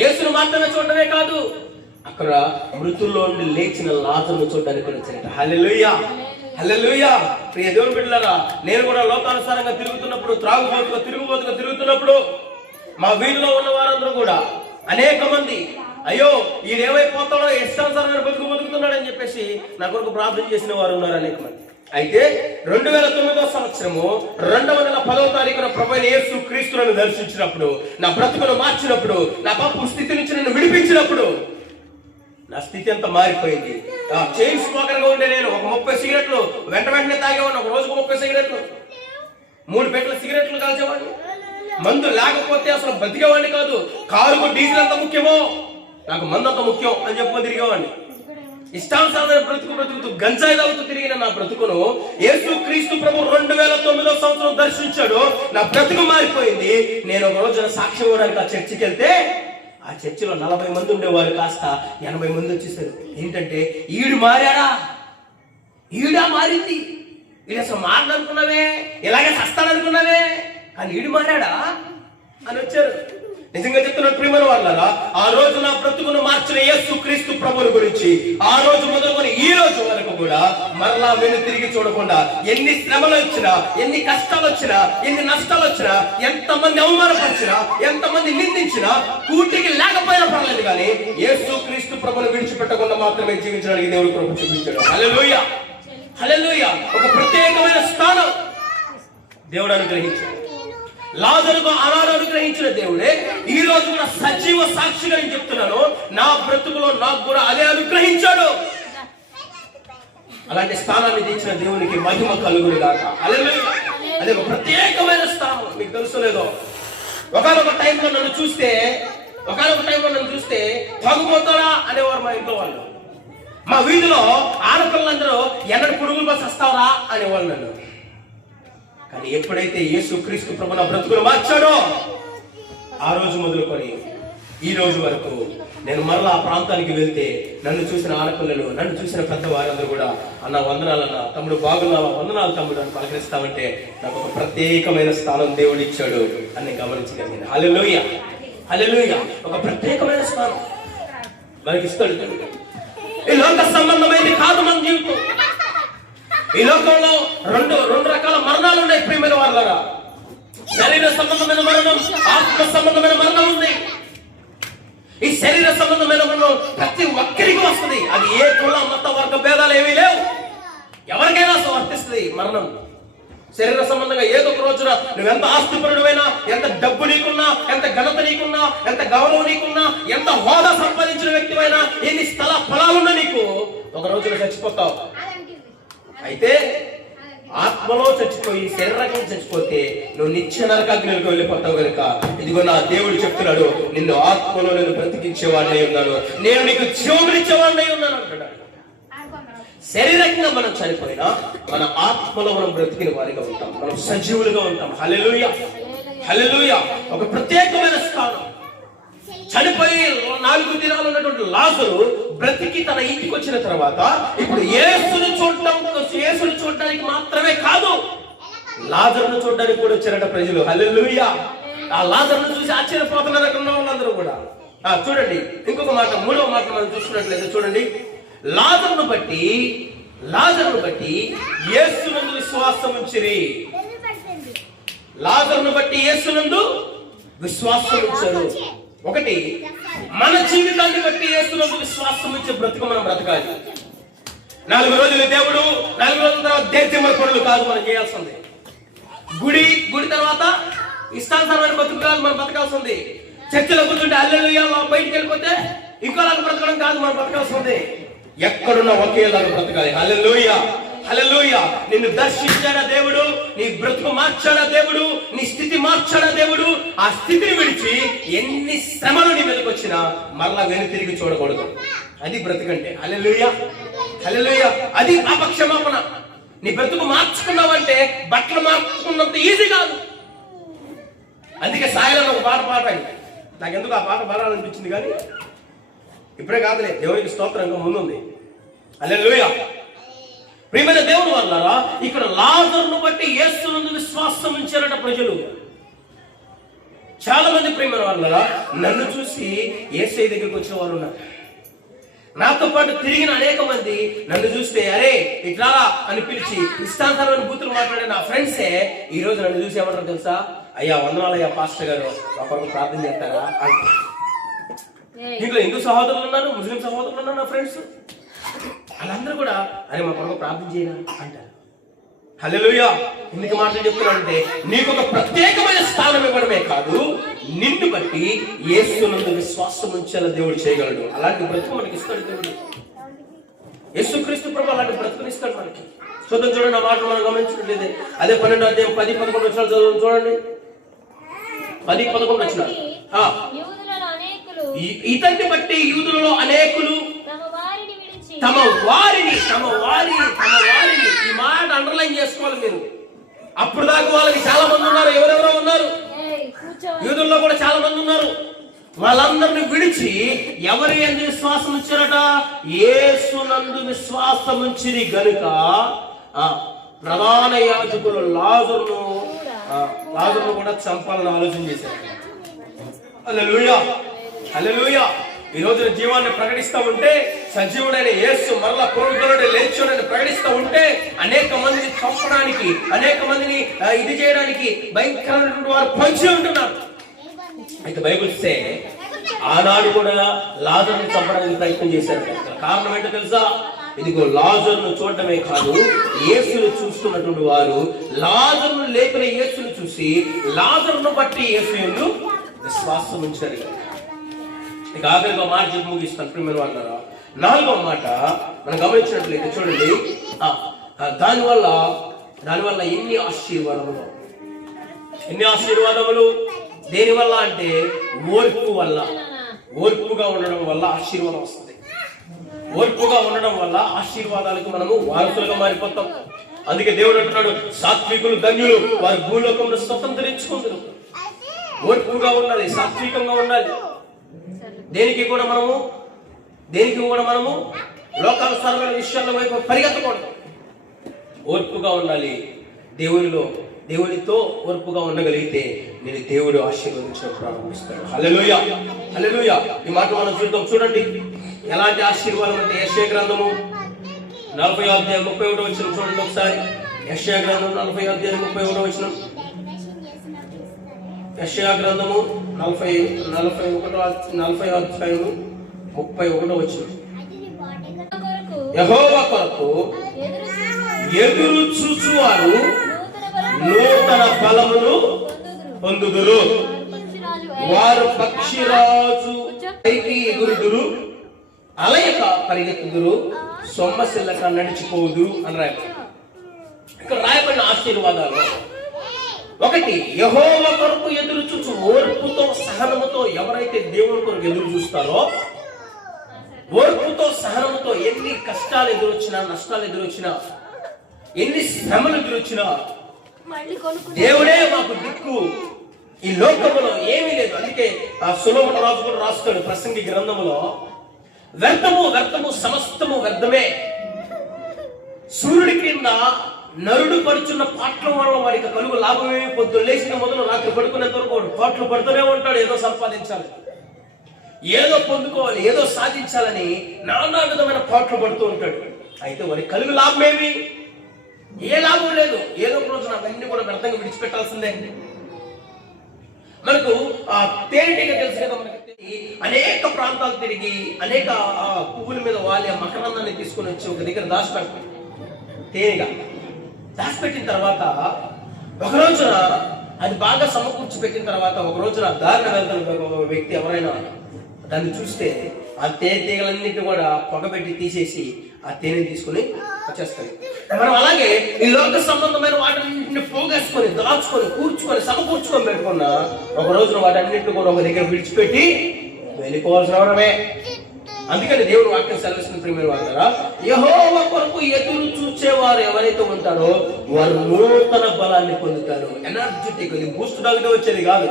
యేసును మాత్రమే చూడటమే కాదు, అక్కడ మృతుల్లో నుండి లేచిన లాజరును చూడడానికి వచ్చారట. హల్లెలూయా, హల్లెలూయా. ప్రియ దేవుని బిడ్డలారా, నేను కూడా లోకానుసారంగా తిరుగుతున్నప్పుడు, తిరుగుబోతుగా తిరుగుతున్నప్పుడు మా వీధిలో ఉన్న వారందరూ కూడా అనేక మంది అయ్యో ఈయన ఏమైపోతాడో, ఇష్టానుసారమైన బతుకుతున్నాడని చెప్పేసి నా కొరకు ప్రార్థన చేసిన వారు ఉన్నారు అనేక మంది. అయితే 2009వ సంవత్సరము 2వ నెల 10వ తారీఖున ప్రభువైన యేసు క్రీస్తును దర్శించినప్పుడు, నా బ్రతుకును మార్చినప్పుడు, నా పాప స్థితి నుంచి నన్ను విడిపించినప్పుడు నా స్థితి అంతా మారిపోయింది. చైన్ స్మోకర్ గా ఉండే నేను ఒక 30 సిగరెట్లు వెంటనే తాగేవాడిని. ఒక రోజుకు 30 సిగరెట్లు, 3 పెట్టెల సిగరెట్లు కాల్చేవాడిని. మందు లేకపోతే అసలు బతికేవాడిని కాదు. కారుకు డీజిల్ అంత ముఖ్యమో నాకు మందు అంత ముఖ్యం అని చెప్పుకొని తిరిగేవాడిని. ఇష్టానుసారమైన బ్రతుకుతూ గంజాయి తాగుతూ తిరిగిన నా బ్రతుకును యేసు క్రీస్తు ప్రభు 2009వ సంవత్సరం దర్శించాడు. నా బ్రతుకు మారిపోయింది. నేను ఒక రోజున సాక్ష్యం ఇవ్వడానికి ఆ చర్చికి వెళ్తే ఆ చర్చిలో 40 మంది ఉండేవారు కాస్త 80 మంది వచ్చేసారు. ఏంటంటే ఈడు మారాడా, ఈడా మారింది, ఈడు అసలు మారనుకున్నావే, ఇలాగే చస్తాననుకున్నావే, కానీ ఈడు మారాడా అని వచ్చారు. నిజంగా చెప్తున్న ప్రియమైన వాళ్ళారా, ఆ రోజు నా బ్రతుకును మార్చిన యేసు క్రీస్తు ప్రభువుని గురించి ఆ రోజు మొదలుకొని ఈ రోజు వరకు కూడా మరలా వెను తిరిగి చూడకుండా ఎన్ని శ్రమలు వచ్చినా, ఎన్ని కష్టాలు వచ్చినా, ఎన్ని నష్టాలు వచ్చినా, ఎంతమంది అవమానపరిచినా, ఎంతమంది నిందించినా, కూటికి లేకపోయినా పర్లేదు కానీ యేసు క్రీస్తు ప్రభువుని విడిచిపెట్టకుండా మాత్రమే జీవించడానికి దేవుడు కృప చూపించాడు. హల్లెలూయా, హల్లెలూయా. ఒక ప్రత్యేకమైన స్థానం దేవుడు అనుగ్రహించాడు. లాజరుకు ఆనాడు అనుగ్రహించిన దేవుడే ఈ రోజు కూడా సజీవ సాక్షిగా నేను చెప్తున్నాను, నా బ్రతుకులో నాకు కూడా అదే అనుగ్రహించాడు. అలాంటి స్థానాన్ని తెచ్చిన దేవునికి మహిమ కలుగును గాక. హల్లెలూయా. అదే ఒక ప్రత్యేకమైన స్థానం. మీకు తెలుసు లేదో, ఒకనొక టైంలో నన్ను చూస్తే తాగుపోతాడా అనేవారు మా ఇంట్లో వాళ్ళు. మా వీధిలో ఆడపిల్లలందరూ ఎన్నడు పురుగులు బస్ వస్తావరా అనేవాళ్ళు నన్ను. కానీ ఎప్పుడైతే యేసు క్రీస్తు ప్రభు నా బ్రతుకులు మార్చాడో ఆ రోజు మొదలుకొని ఈ రోజు వరకు నేను మరలా ఆ ప్రాంతానికి వెళ్తే నన్ను చూసిన ఆడపిల్లలు, నన్ను చూసిన పెద్దవారందరూ కూడా అన్న వందనాలన్న, తమ్ముడు బాగున్నావా, వందనాలు తమ్ముడు అని పలకరిస్తామంటే నాకు ఒక ప్రత్యేకమైన స్థానం దేవుడు ఇచ్చాడు అని గమనించగలిగింది. హల్లెలూయా, హల్లెలూయా. ఒక ప్రత్యేకమైన స్థానం మనకి ఇస్తాడు. ఈ లోక సంబంధమైనది కాదు మన జీవితం. ఈ లోకంలో రెండు రకాల మరణాలు ఉన్నాయి ప్రియమైన వాళ్ళరా. శరీర సంబంధమైన మరణం, ఆత్మ సంబంధమైన మరణం ఉంది. ఈ శరీర సంబంధమైన మరణం ప్రతి ఒక్కరికి వస్తుంది. అది ఏ కుల మత వర్గ భేదాలు ఏమీ లేవు, ఎవరికైనా వర్తిస్తుంది మరణం. శరీర సంబంధంగా ఏదో ఒక రోజున నువ్వెంత ఆస్తిపరుడువైనా, ఎంత డబ్బు నీకున్నా, ఎంత ఘనత నీకున్నా, ఎంత గౌరవం నీకున్నా, ఎంత హోదా సంపాదించిన వ్యక్తివైనా, ఎన్ని స్థల ఫలాలున్నా నీకు ఒక రోజున చచ్చిపోతావు. అయితే ఆత్మలో చచ్చిపోయి శరీరంగా చచ్చిపోతే నువ్వు నిత్య నరకాగ్నికి వెళ్ళిపోతావు కనుక ఇదిగో నా దేవుడు చెప్తున్నాడు, నిన్ను ఆత్మలో నేను బ్రతికించేవాడినై ఉన్నాను, నేను నీకు జీవమునిచ్చేవాడినై ఉన్నాను అంటున్నాడు. శరీరంగా మనం చనిపోయినా మన ఆత్మలో మనం బ్రతికిన వారిగా ఉంటాం, మనం సజీవులుగా ఉంటాం. హల్లెలూయా, హల్లెలూయా. ఒక ప్రత్యేకమైన స్థానం చనిపోయి 4 దినాలు ఉన్నటువంటి లాజరు బ్రతికి తన ఇంటికి వచ్చిన తర్వాత ఇప్పుడు యేసును చూడడానికి మాత్రమే కాదు, లాజరును చూడడానికి కూడా వచ్చారట ప్రజలు. హల్లెలూయా. ఆ లాజరును చూసి ఆశ్చర్యపోతున్నారు అక్కడ ఉన్న వాళ్ళందరూ కూడా. చూడండి ఇంకొక మాట, 3వ మాట మనం చూసుకున్నట్లయితే చూడండి, లాజరును బట్టి యేసునందు విశ్వాసం ఉంచిరి. లాజరును బట్టి యేసునందు విశ్వాసం ఉంచారు. ఒకటి, మన జీవితాన్ని బట్టి యేసునందు విశ్వాసం ఉంచే బ్రతుకు మనం బ్రతకాలి. 4 రోజులు దేవుడు, 4 రోజుల తర్వాత దేశమ పనులు కాదు మనం చేయాల్సింది. గుడి తర్వాత ఇష్టానుసారమైన బతుకు కాదు మనం బతకాల్సింది. చర్చలో కూర్చుంటే హల్లెలూయా బయటికి వెళ్ళిపోతే ఇంకోలాగా బ్రతకడం కాదు మనం బ్రతకాల్సింది. ఎక్కడున్నా ఒకేలాగా బ్రతకాలి. హల్లెలూయా, హల్లెలూయా. నిన్ను దర్శించాడా దేవుడు, నీ బ్రతుకు మార్చాడా దేవుడు, నీ స్థితి మార్చాడా దేవుడు. ఆ స్థితిని విడిచి ఎన్ని శ్రమలు నీ మీదకి వచ్చినా మరలా వెను తిరిగి చూడకూడదు. అది బ్రతుకంటే. హల్లెలూయా, హల్లెలూయా. అది పాపక్షమాపణ. నీ బ్రతుకు మార్చుకున్నావంటే బట్టలు మార్చుకున్నంత ఈజీ కాదు. అందుకే సాయిలో ఒక పాట పాడాలి. నాకెందుకు ఆ పాట పాడాలనిపించింది, కానీ ఇప్పుడే కాదులే, దేవునికి స్తోత్రం ఇంకా ముందుంది. హల్లెలూయా. ప్రియమైన దేవుని వల్లరా, ఇక్కడ లాజరును బట్టి యేసునందు విశ్వాసం ఉంచారట ప్రజలు. చాలా మంది ప్రియమైన వల్లరా నన్ను చూసి యేసయ్య దగ్గరికి వచ్చిన వారు ఉన్నారు. నాతో పాటు తిరిగిన అనేక మంది నన్ను చూస్తే అరే ఇట్లా అని పిలిచి ఇష్టాంతరమైన బూతులు మాట్లాడే నా ఫ్రెండ్సే ఈ రోజు నన్ను చూసి ఏమంటారు తెలుసా? అయ్యా వందనాలయ్యా పాస్టర్ గారు, మా కొరకు ప్రార్థన చేస్తారా అంటే. ఇంట్లో హిందూ సహోదరులు ఉన్నారు, ముస్లిం సహోదరులు ఉన్నారు నా ఫ్రెండ్స్. వాళ్ళందరూ కూడా అరే మా కొరకు ప్రార్థన చేయరా అంటారు. హల్లెలూయా. ఎందుకు మాటలు చెప్తున్నానంటే నీకు ఒక ప్రత్యేకమైన స్థానం ఇవ్వడమే కాదు, నిన్ను బట్టి యేసునందు విశ్వాసం ఉంచేలా దేవుడు చేయగలడు. అలాంటి బ్రతుకు మనకి ఇస్తాడు దేవుడు. యేసుక్రీస్తు ప్రభు అలాంటి బ్రతుకునిస్తాడు మనకి. చూడండి నా మాటలు మనం గమనించట్లేదే. అదే 12వ అధ్యాయం 10-11 వచనాలు చదువు చూడండి. 10-11 వచనాలు. ఇతన్ని బట్టి యూదులలో అనేకులు తమ వారిని ఈ మాట అండర్లైన్ చేసుకోవాలి మీరు. అప్పుడు దాకా వాళ్ళకి చాలా మంది ఉన్నారు, ఎవరెవరో ఉన్నారు, యూదుల్లో కూడా చాలా మంది ఉన్నారు. వాళ్ళందరిని విడిచి ఎవరి యందు విశ్వాసం ఉంచారట? యేసునందు విశ్వాసం ఉంచిరి గనుక ప్రధాన యాజకులు లాజరును కూడా చంపాలని ఆలోచన చేశారు. హల్లెలూయా, హల్లెలూయా. ఈ రోజున జీవాన్ని ప్రకటిస్తూ ఉంటే, సజీవుడైన యేసు మరలా పునరుద్ధరుడై లేచాడని ప్రకటిస్తూ ఉంటే అనేక మందిని చంపడానికి, అనేక మందిని ఇది చేయడానికి భయంకరమైనటువంటి వారు పంచి ఉంటున్నారు. అయితే బైబిల్ ఇస్తే ఆనాడు కూడా లాజరును చంపడానికి ప్రయత్నం చేశారు. కారణం ఏంటో తెలుసా? ఇదిగో లాజరును చూడటమే కాదు, యేసును చూస్తున్నటువంటి వారు లాజరును లేపిన యేసును చూసి లాజరును బట్టి యేసు విశ్వాసం ఉంచారు. ఇక ఆఖరిగా మాట చెప్పి ముగిస్తాను ప్రియమైన వాళ్ళారా. 4వ మాట మనం గమనించినట్లయితే చూడండి, దానివల్ల ఎన్ని ఆశీర్వాదములు. దేనివల్ల అంటే ఓర్పుగా ఉండడం వల్ల ఆశీర్వాదం వస్తుంది. ఓర్పుగా ఉండడం వల్ల ఆశీర్వాదాలకు మనము వారసులుగా మారిపోతాం. అందుకే దేవుడు అంటున్నాడు, సాత్వికులు ధన్యులు, వారి భూలోకంలో స్వతంత్రించుకుంటారు. ఓర్పుగా ఉండాలి, సాత్వికంగా ఉండాలి. దేనికి కూడా మనము లోకానుసారమైన విషయాల వైపు పరిగెత్తకూడదు. ఓర్పుగా ఉండాలి. దేవునితో ఓర్పుగా ఉండగలిగితే నేను దేవుడు ఆశీర్వదించడం ప్రారంభిస్తాడు. హల్లెలూయా, హల్లెలూయా. ఈ మాట మనం చూడండి ఎలాంటి ఆశీర్వాదం అంటే యెషయా గ్రంథము 40వ అధ్యాయం 31వ వచనం చూడండి ఒకసారి. యెషయా గ్రంథం 40వ అధ్యాయం 31వ వచనం. యెషయా గ్రంథము 40వ అధ్యాయం 31వ వచనం. యెహోవా కొరకు ఎదురు చూచువారు నూతన బలమును పొందుదురు, వారు పక్షిరాజు పైకి ఎగురుదురు, అలయక పరిగెత్తుదురు, సొమ్మసిల్లక నడిచిపోదురు అని రాయబడి. ఇక్కడ రాయబడిన ఆశీర్వాదాలు ఒకటి, యెహోవా కొరకు ఎదురు చూచు, ఓర్పుతో సహనముతో ఎవరైతే దేవుని కొరకు ఎదురు చూస్తారో, ఓర్పుతో సహనముతో ఎన్ని కష్టాలు ఎదురొచ్చినా, నష్టాలు ఎదురొచ్చినా, ఎన్ని శ్రమలు ఎదురొచ్చినా దేవుడే మాకు దిక్కు, ఈ లోకములో ఏమీ లేదు. అందుకే ఆ సొలొమోను రాజు కూడా రాస్తాడు ప్రసంగి గ్రంథములో, వ్యర్థము వ్యర్థము సమస్తము వ్యర్థమే, సూర్యుడి క్రింద నరుడు పరుచున్న పాటల వల్ల వాడికి కలుగు లాభమేమి, పొద్దున్న లేచిన మొదలు రాత్రి పడుకునేంత వరకు పాటలు పడుతూనే ఉంటాడు. ఏదో సంపాదించాలి, ఏదో పొందుకోవాలి, ఏదో సాధించాలని నానా విధమైన పాటలు పడుతూ ఉంటాడు. అయితే వాడికి కలుగు లాభమేమి? ఏ లాభం లేదు. ఏదో ఒక రోజు అవన్నీ కూడా వ్యర్థంగా విడిచిపెట్టాల్సిందే. మనకు తేనెటీగ తెలుసు కదా, మనకి అనేక ప్రాంతాలు తిరిగి అనేక పువ్వుల మీద వాలి ఆ మకరందాన్ని తీసుకుని వచ్చి ఒక దగ్గర దాచిపెడతాం. తేనెగా దాచిపెట్టిన తర్వాత ఒక రోజున అది బాగా సమకూర్చి పెట్టిన తర్వాత ఒక రోజున దారిన వెళ్తున్న వ్యక్తి ఎవరైనా దాన్ని చూస్తే ఆ తేనెటీగలన్నింటినీ కూడా పొగబెట్టి తీసేసి ఆ తేనెని తీసుకుని వచ్చేస్తాయి. మనం అలాగే ఈ లోక సంబంధమైన వాటిని పోగేసుకొని దాచుకొని కూర్చుకొని సమకూర్చుకొని పెట్టుకున్నా ఒక రోజున వాటన్నింటిని కూడా ఒక దగ్గర విడిచిపెట్టి వెళ్ళిపోవాల్సిన అవసరమే. అందుకని దేవుడు వాక్యం సెలవిస్తున్న ప్రియమైన వారు, యెహోవా కొరకు ఎదురు చూచేవారు ఎవరైతే ఉంటారో వారు నూతన బలాన్ని పొందుతారు. ఎనర్జెటిక్, ఇది బూస్ట్ తాగితే వచ్చేది కాదు,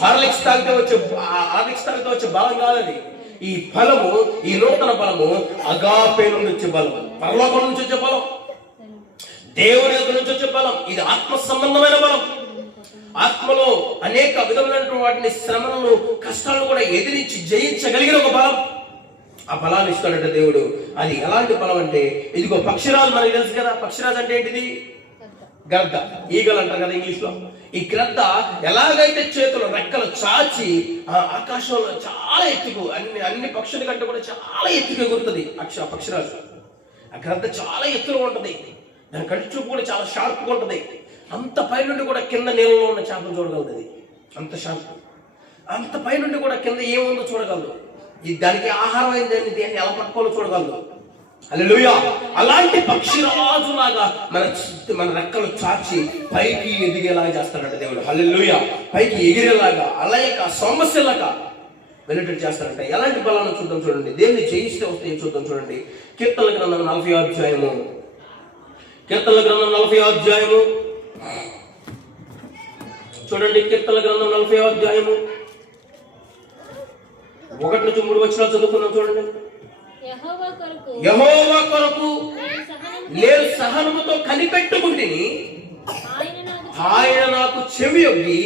హార్లిక్స్ తాగితే వచ్చే బలం కాదని. ఈ బలము, ఈ నూతన బలము అగాపే నుండి వచ్చే బలం, పరలోకం నుంచి వచ్చే బలం, దేవుని యొక్క నుంచి వచ్చే బలం. ఇది ఆత్మ సంబంధమైన బలం. ఆత్మలో అనేక విధములైన వాటిని, శ్రమలను, కష్టాలను కూడా ఎదిరించి జయించగలిగిన ఒక బలం. ఆ బలాన్ని ఇస్తాడంటే దేవుడు. అది ఎలాంటి బలం అంటే, ఇదిగో పక్షిరాజు మనకి తెలుసు కదా. పక్షిరాజు అంటే ఏంటిది? గ్రద్ద, ఈగల్ అంటారు కదా ఇంగ్లీష్ లో. ఈ గ్రద్ద ఎలాగైతే చేతులు రెక్కలు చాచి ఆకాశంలో చాలా ఎత్తుకు, అన్ని పక్షుల కంటే కూడా చాలా ఎత్తుకు ఎగురుతుంది పక్షిరాజు. ఆ గ్రద్ద చాలా ఎత్తులో ఉంటది, దాని కంటి చూపు కూడా చాలా షార్ప్గా ఉంటది. అంత పైనుండి కూడా కింద నీళ్ళలో ఉన్న చేపలు చూడగలుగుతుంది, అంత షార్ప్. అంత పైనుండి కూడా కింద ఏముందో చూడగలదు. దానికి ఆహారం అయింది దేన్ని ఎలా పట్టుకోవాలో చూడగలదు. హల్లెలూయా. అలాంటి పక్షిరాజులాగా మన రెక్కలు చాచి పైకి ఎదిగేలాగా చేస్తాడంట దేవుడు. హల్లెలూయా. పైకి ఎగిరేలాగా, అలాయక సమస్యలాగా వెళ్ళేటట్టు చేస్తాడంట. ఎలాంటి బలాన్ని చూద్దాం చూడండి. దేవుని జయిస్తే వస్తే చూద్దాం చూడండి. కీర్తనల గ్రంథం 40వ అధ్యాయము, కీర్తనల గ్రంథం 40వ అధ్యాయము చూడండి. కీర్తనల గ్రంథం 40వ అధ్యాయము 1 నుంచి 3 వచనాలు చదువుకున్నాం చూడండి. యెహోవా కొరకు నేను సహనముతో కనిపెట్టుకుంటుని, ఆయన నాకు చెవియొగ్గి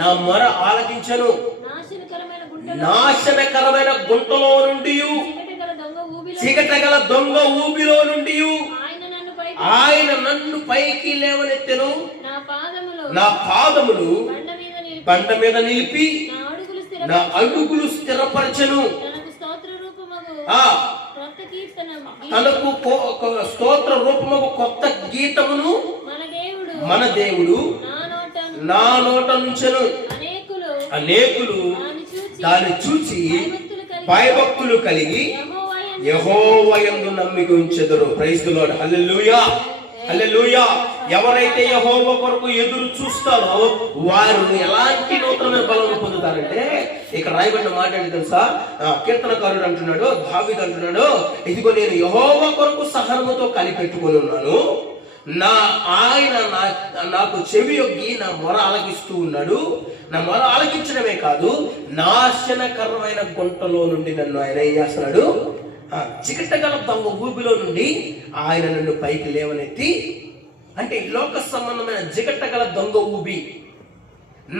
నా మొర ఆలకించెను. నాశనకరమైన గుంటలో నుండి, చీకటగల దొంగ ఊబిలో నుండి ఆయన నన్ను పైకి లేవనెత్తెను. నా పాదములు బండ మీద నిలిపి నా అడుగులు స్థిరపరచెను. తనకు స్తోత్ర రూపము కొత్త గీతమును మన దేవుడు నా నోట నుంచెను. అనేకులు దాన్ని చూచి భయభక్తులు కలిగి యెహోవా యందు నమ్మిక ఉంచెదరు. Praise the lord. Hallelujah, hallelujah. ఎవరైతే యెహోవా కొరకు ఎదురు చూస్తారో వారు ఎలాంటి నూతనమైన బలం పొందుతారంటే, ఇక్కడ రాయబడిన మాట ఏంటి తెలుసా? కీర్తనకారుడు అంటున్నాడు, దావీదు అంటున్నాడు, ఇదిగో నేను యెహోవా కొరకు సహనముతో కనిపెట్టుకొని ఉన్నాను. ఆయన నాకు చెవి యొగ్గి నా మొర ఆలకిస్తూ ఉన్నాడు. నా మొర ఆలకించడమే కాదు, నాశనకరమైన గుంటలో నుండి నన్ను ఆయన ఏం చేస్తున్నాడు? చికటగల దొంగ ఊబిలో నుండి ఆయన నన్ను పైకి లేవనెత్తి. అంటే లోక సంబంధమైన జిగటగల దొంగ ఊబి,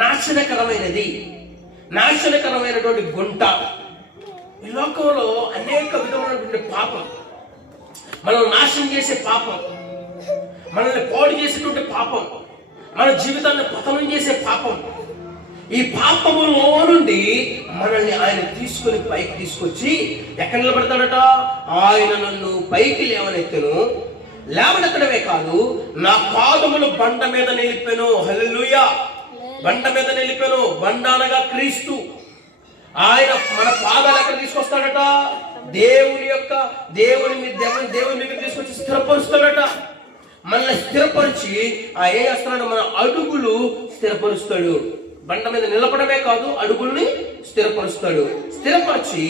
నాశనకరమైనది, నాశనకరమైనటువంటి గుంట. ఈ లోకంలో అనేక విధమైనటువంటి పాపం, మనల్ని నాశనం చేసే పాపం, మనల్ని పాడు చేసేటువంటి పాపం, మన జీవితాన్ని పతనం చేసే పాపం. ఈ పాపములో నుండి మనల్ని ఆయన తీసుకొని పైకి తీసుకొచ్చి ఎక్కడ నిలబెడతాడట? ఆయన నన్ను పైకి లేవనెత్తెను. లేవనెత్తడమే కాదు, నా పాదములు బండ మీద నిలిపెను. హల్లెలూయా. బండ మీద నిలిపెను. బండ అనగా క్రీస్తు. ఆయన మన పాదాలు ఎక్కడ తీసుకొస్తాడట? దేవుని దగ్గర తీసుకొచ్చి స్థిరపరుస్తాడట. మనల్ని స్థిరపరిచి ఏం చేస్తున్నాడు? మన అడుగులు స్థిరపరుస్తాడు. బండ మీద నిలబడమే కాదు, అడుగుల్ని స్థిరపరుస్తాడు. స్థిరపరిచి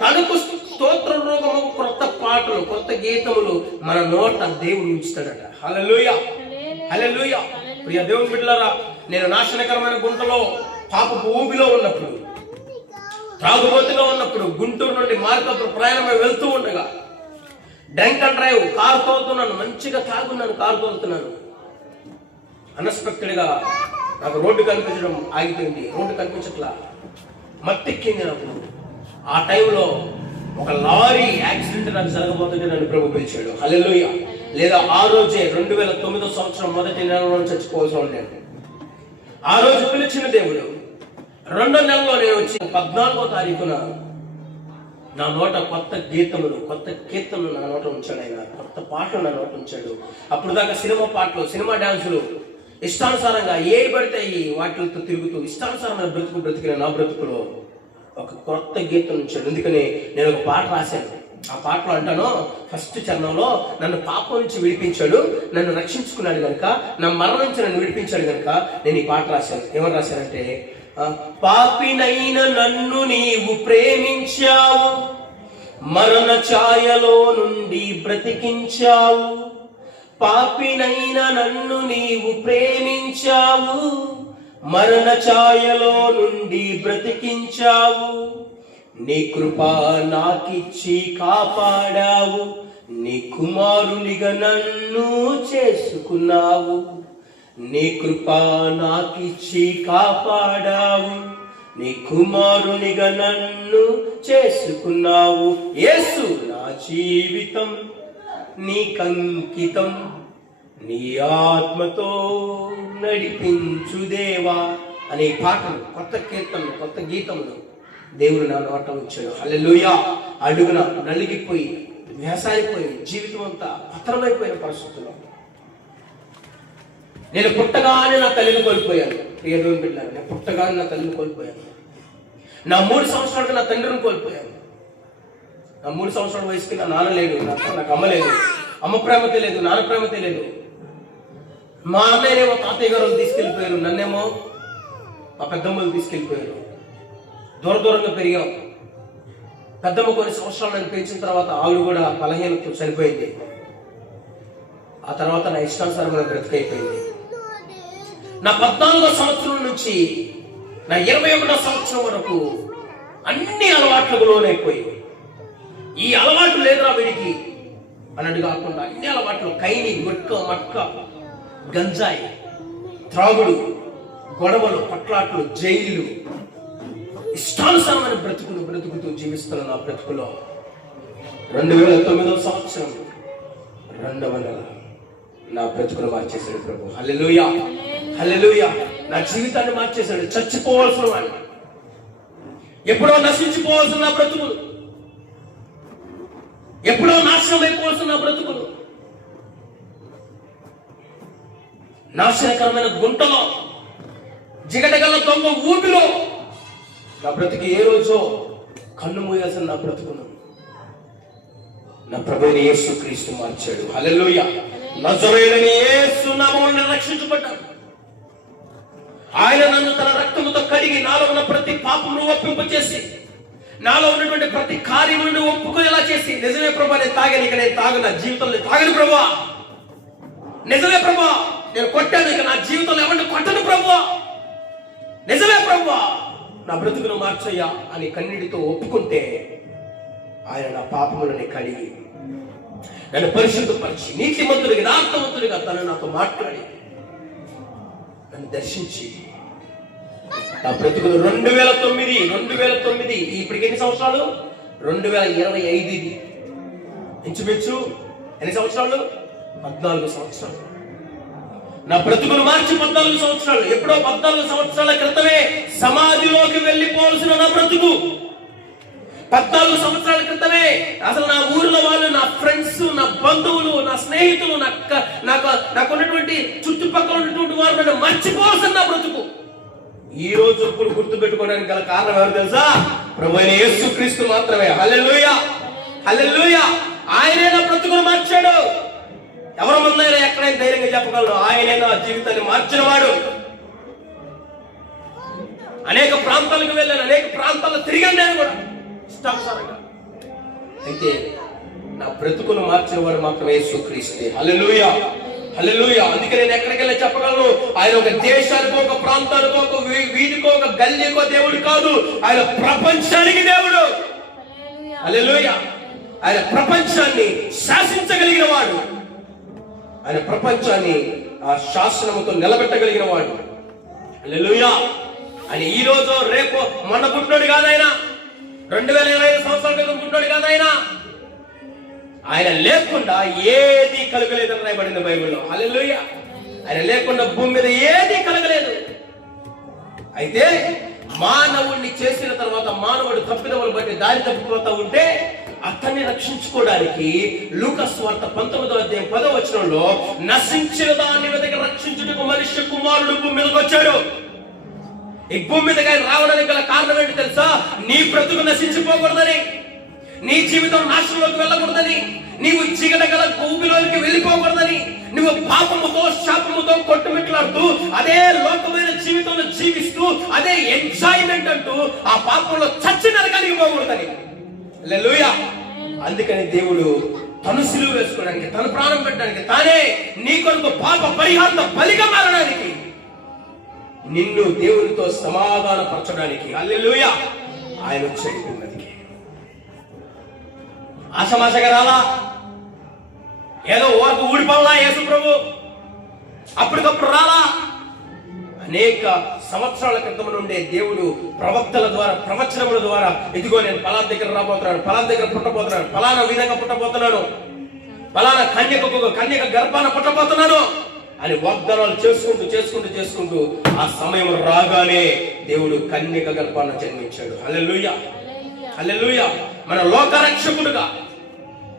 తనకు స్తోత్ర రూపము కొత్త పాటలు, కొత్త గీతములు మన నోట దేవుడు ఉంచుతాడట. హల్లెలూయా, హల్లెలూయా. ప్రియ దేవుని బిడ్డలారా, నేను నాశనకరమైన గుంటలో పాపపు ఊబిలో ఉన్నప్పుడు, త్రాగుబోతుగా ఉన్నప్పుడు, గుంటూరు నుండి మార్కపు ప్రయాణమై వెళ్తూ ఉండగా డ్రంక్ అండ్ డ్రైవ్, కారు తోలుతున్నాను, మంచిగా తాగున్నాను, కారు తోలుతున్నాను. అన్ఎక్స్పెక్టెడ్ గా నాకు రోడ్డు కనిపించడం ఆగిపోయింది. రోడ్డు కనిపించట్లా, మత్తెక్కింది నాకు. ఆ టైంలో ఒక లారీ యాక్సిడెంట్ నాకు జరగబోతుంటే నన్ను ప్రభు పిలిచాడు. హల్లెలూయా. లేదా ఆ రోజే 2009 సంవత్సరం మొదటి నెలలో చచ్చిపోవాల్సి ఉండేది. ఆ రోజు పిలిచిన దేవుడు 2వ నెలలో నేను వచ్చి 14వ తారీఖున నా నోట కొత్త గీతములు, కొత్త కీర్తనలు నా నోట ఉంచాడు ఆయన. కొత్త పాటలు నా నోట ఉంచాడు. అప్పుడు దాకా సినిమా పాటలు, సినిమా డాన్సులు, ఇష్టానుసారంగా ఏ పడితే వాటితో తిరుగుతూ ఇష్టానుసారమైన బ్రతికిన నా బ్రతుకులో ఒక కొత్త గీతం ఉంచాడు. ఎందుకని నేను ఒక పాట రాశాను. ఆ పాటలో అంటాను, ఫస్ట్ చరణంలో నన్ను పాపం నుంచి విడిపించాడు, నన్ను రక్షించుకున్నాడు కనుక, నా మరణం నుంచి నన్ను విడిపించాడు కనుక నేను ఈ పాట రాశాను. ఏమని రాశానంటే, పాపినైన నన్ను నీవు ప్రేమించావు, మరణ ఛాయలో నుండి బ్రతికించావు. పాపినైన నన్ను నీవు ప్రేమించావు, మరణ ఛాయలో నుండి బ్రతికించావు. నీ కృప నాకిచ్చి కాపాడావు, నీ కుమారునిగా నన్ను చేసుకున్నావు. నీ కృప నాకిచ్చి కాపాడావు, నీ కుమారునిగా నన్ను చేసుకున్నావు. యేసు నా జీవితం నీకంకితం, నీ ఆత్మతో నడిపించు దేవా అనే పాటలు, కొత్త కీర్తనలు, కొత్త గీతములు దేవుడు నా నోట ఉంచాడు. హల్లెలూయా. అడుగున నలిగిపోయి, వేసారిపోయి, జీవితం అంతా పతనమైపోయిన పరిస్థితుల్లో నేను పుట్టగానే నా తల్లిని కోల్పోయాను. ప్రియదేవుని బిడ్డలారా, నేను పుట్టగానే నా తల్లిని కోల్పోయాను. నా 3 సంవత్సరాలకు నా తండ్రిని కోల్పోయాను. నా 3 సంవత్సరాల వయసుకి నా నాన్న లేడు, నాకు అమ్మ లేదు. అమ్మ ప్రేమ తెలియదు, నాన్న ప్రేమ తెలియదు. మా అన్నయ్యనేమో తాతయ్య గారు తీసుకెళ్ళిపోయారు, నన్నేమో మా పెద్దమ్మలు తీసుకెళ్ళిపోయారు. దూరంగా పెరిగాం. పెద్దమ్మ కొన్ని సంవత్సరాలు నన్ను పెంచిన తర్వాత ఆవిడ కూడా బలహీనతో చనిపోయింది. ఆ తర్వాత నా ఇష్టానుసారమైన బ్రతికైపోయింది. నా 14వ సంవత్సరం నుంచి నా 21వ సంవత్సరం వరకు అన్ని అలవాట్లకు లోనైపోయి, ఈ అలవాటు లేదురా వీడికి అన్నట్టు కాకుండా అన్ని అలవాట్లు, కైని, గుట్క, మట్క, గంజాయి, త్రాగుడు, గొడవలు, పట్లాట్లు, జైలు, ఇష్టానుసారమైన బ్రతుకుతూ జీవిస్తున్న నా బ్రతుకులో 2009వ సంవత్సరం 2వ నెల నా బ్రతుకును మార్చేశాడు ప్రభు. హల్లెలూయా, హల్లెలూయా. నా జీవితాన్ని మార్చేశాడు. చచ్చిపోవాల్సిన వాడిని, ఎప్పుడో నశించిపోవాల్సిన నా బ్రతుకులు, ఎప్పుడో నాశనం అయిపోవాల్సిన నా బ్రతుకులు, నాశనకరమైన గుంటలో, జిగటగల దొంగ ఊపిలో నా బ్రతుకు ఏ రోజో కన్ను మూయాల్సిన నా బ్రతుకును నా ప్రభువైన యేసుక్రీస్తు మార్చాడు. హల్లెలూయా. నజరేయుడైన యేసు నామమున రక్షించబడ్డాను. ఆయన నన్ను తన రక్తముతో కడిగి నాలో ఉన్న ప్రతి పాపమును ఒప్పింపచేసి, నాలో ఉన్నటువంటి ప్రతి కార్యములను ఒప్పుకునేలా చేసి, నిజమే ప్రభా నేను తాగాను, ఇక నేను తాగను, నా జీవితంలో తాగను ప్రభా, నిజమే ప్రభా నేను కొట్టాను, ఇక నా జీవితంలో ఎవరిని కొట్టను ప్రభా, నిజమే ప్రభా నా బ్రతుకును మార్చయ్యా అని కన్నీటితో ఒప్పుకుంటే ఆయన నా పాపములని కడిగి నన్ను పరిశుద్ధపరిచి నీతిమంతుడిగా, యథార్థవంతుడిగా తను నాతో మాట్లాడి నన్ను దర్శించి నా బ్రతుకును 2009 ఇప్పటికి ఎన్ని సంవత్సరాలు? 2025 ఇంచుమించు ఎన్ని సంవత్సరాలు? 14 సంవత్సరాలు. నా బ్రతుకును మార్చి 14 సంవత్సరాలు. ఎప్పుడో 14 సంవత్సరాల క్రితమే సమాధిలోకి వెళ్ళిపోవాల్సిన నా బ్రతుకు 14 సంవత్సరాల క్రితమే అసలు నా ఊరిలో వాళ్ళు, నా ఫ్రెండ్స్, నా బంధువులు, నా స్నేహితులు, నాకున్నటువంటి చుట్టుపక్కల ఉన్నటువంటి వారు నన్ను మర్చిపోవాల్సిన నా బ్రతుకు ఈ రోజు ఇప్పుడు గుర్తు పెట్టుకోవడానికి గల కారణం ఎవరు తెలుసా? ప్రభువైన యేసుక్రీస్తు మాత్రమే. హల్లెలూయా, హల్లెలూయా. ఆయనే నా బ్రతుకును మార్చాడు. ఎవరి ముందైనా ఎక్కడైనా ధైర్యంగా చెప్పగలరు, ఆయనే నా జీవితాన్ని మార్చిన వాడు. అనేక ప్రాంతాలకు వెళ్ళాను, అనేక ప్రాంతాల్లో తిరిగాను నేను కూడా ఇష్టానుసారంగా. అయితే నా బ్రతుకును మార్చిన వాడు మాత్రమే యేసుక్రీస్తే. హల్లెలూయా. హల్లెలూయా. అందుకే నేను ఎక్కడికి వెళ్ళి చెప్పగలను, ఆయన ఒక దేశానికో, ఒక ప్రాంతానికో, ఒక వీధికో, ఒక గల్లీకో దేవుడు కాదు, ఆయన ప్రపంచానికి దేవుడు. హల్లెలూయా. ఆయన ప్రపంచాన్ని శాసించగలిగిన వాడు, ఆయన ప్రపంచాన్ని ఆ శాసనముతో నిలబెట్టగలిగిన వాడు. హల్లెలూయా. ఆయన ఈ రోజు రేపు మొన్న పుట్టినోడు కాదు, ఆయన 2025 సంవత్సరాల క్రితం పుట్టినోడు కాదు. ఆయన లేకుండా ఏది కలగలేదని రాయబడింది బైబిల్లో. హల్లెలూయా. ఆయన లేకుండా భూమి మీద ఏది కలగలేదు. అయితే మానవుణ్ణి చేసిన తర్వాత మానవుడు తప్పిదములు బట్టి దారి తప్పిపోతా ఉంటే అతన్ని రక్షించుకోవడానికి లూకా సువార్త 19వ అధ్యాయం 10వ వచనంలో నశించిన దాన్ని వెతకి రక్షించుటకు మనుష్య కుమారుడు భూమి మీదకి వచ్చాడు. ఈ భూమి మీదకి ఆయన రావడానికి గల కారణం ఏంటి తెలుసా? నీ బ్రతుకు నశించిపోకూడదని, నీ జీవితం నాశనంలోకి వెళ్ళకూడదని, నీవు చీకట గల భూమిలోకి వెళ్ళిపోకూడదని, నువ్వు పాపముతో శాపముతో కొట్టుమిట్లాడుతూ అదే లోకమైన జీవితంలో జీవిస్తూ అదే ఎంజాయ్మెంట్ అంటూ ఆ పాపంలో చచ్చి నరకానికి పోకూడదని. హల్లెలూయా. అందుకని దేవుడు తను సిలువ వేసుకోవడానికి, తన ప్రాణం పెట్టడానికి, తానే నీ కొరకు పాప పరిహార బలిగా మారడానికి, నిన్ను దేవునితో సమాధాన పరచడానికి హల్లెలూయా ఆయన వచ్చాడు. ఆశమాశగా రాలా, ఏదో ఓరకు ఊడిపోవాలా యేసు ప్రభు, అప్పటికప్పుడు రాలా. అనేక సంవత్సరాల క్రితం నుండే దేవుడు ప్రవక్తల ద్వారా, ప్రవచనముల ద్వారా, ఇదిగో నేను ఫలానా దగ్గర రాబోతున్నాను, ఫలానా దగ్గర పుట్టబోతున్నాను, ఫలానా విధంగా పుట్టబోతున్నాను, ఫలానా కన్యక గర్భాన పుట్టబోతున్నాను అని వాగ్దానాలు చేసుకుంటూ చేసుకుంటూ చేసుకుంటూ ఆ సమయం రాగానే దేవుడు కన్యక గర్భాన జన్మించాడు. హల్లెలూయా. హల్లెలూయా. మన లోక రక్షకుడుగా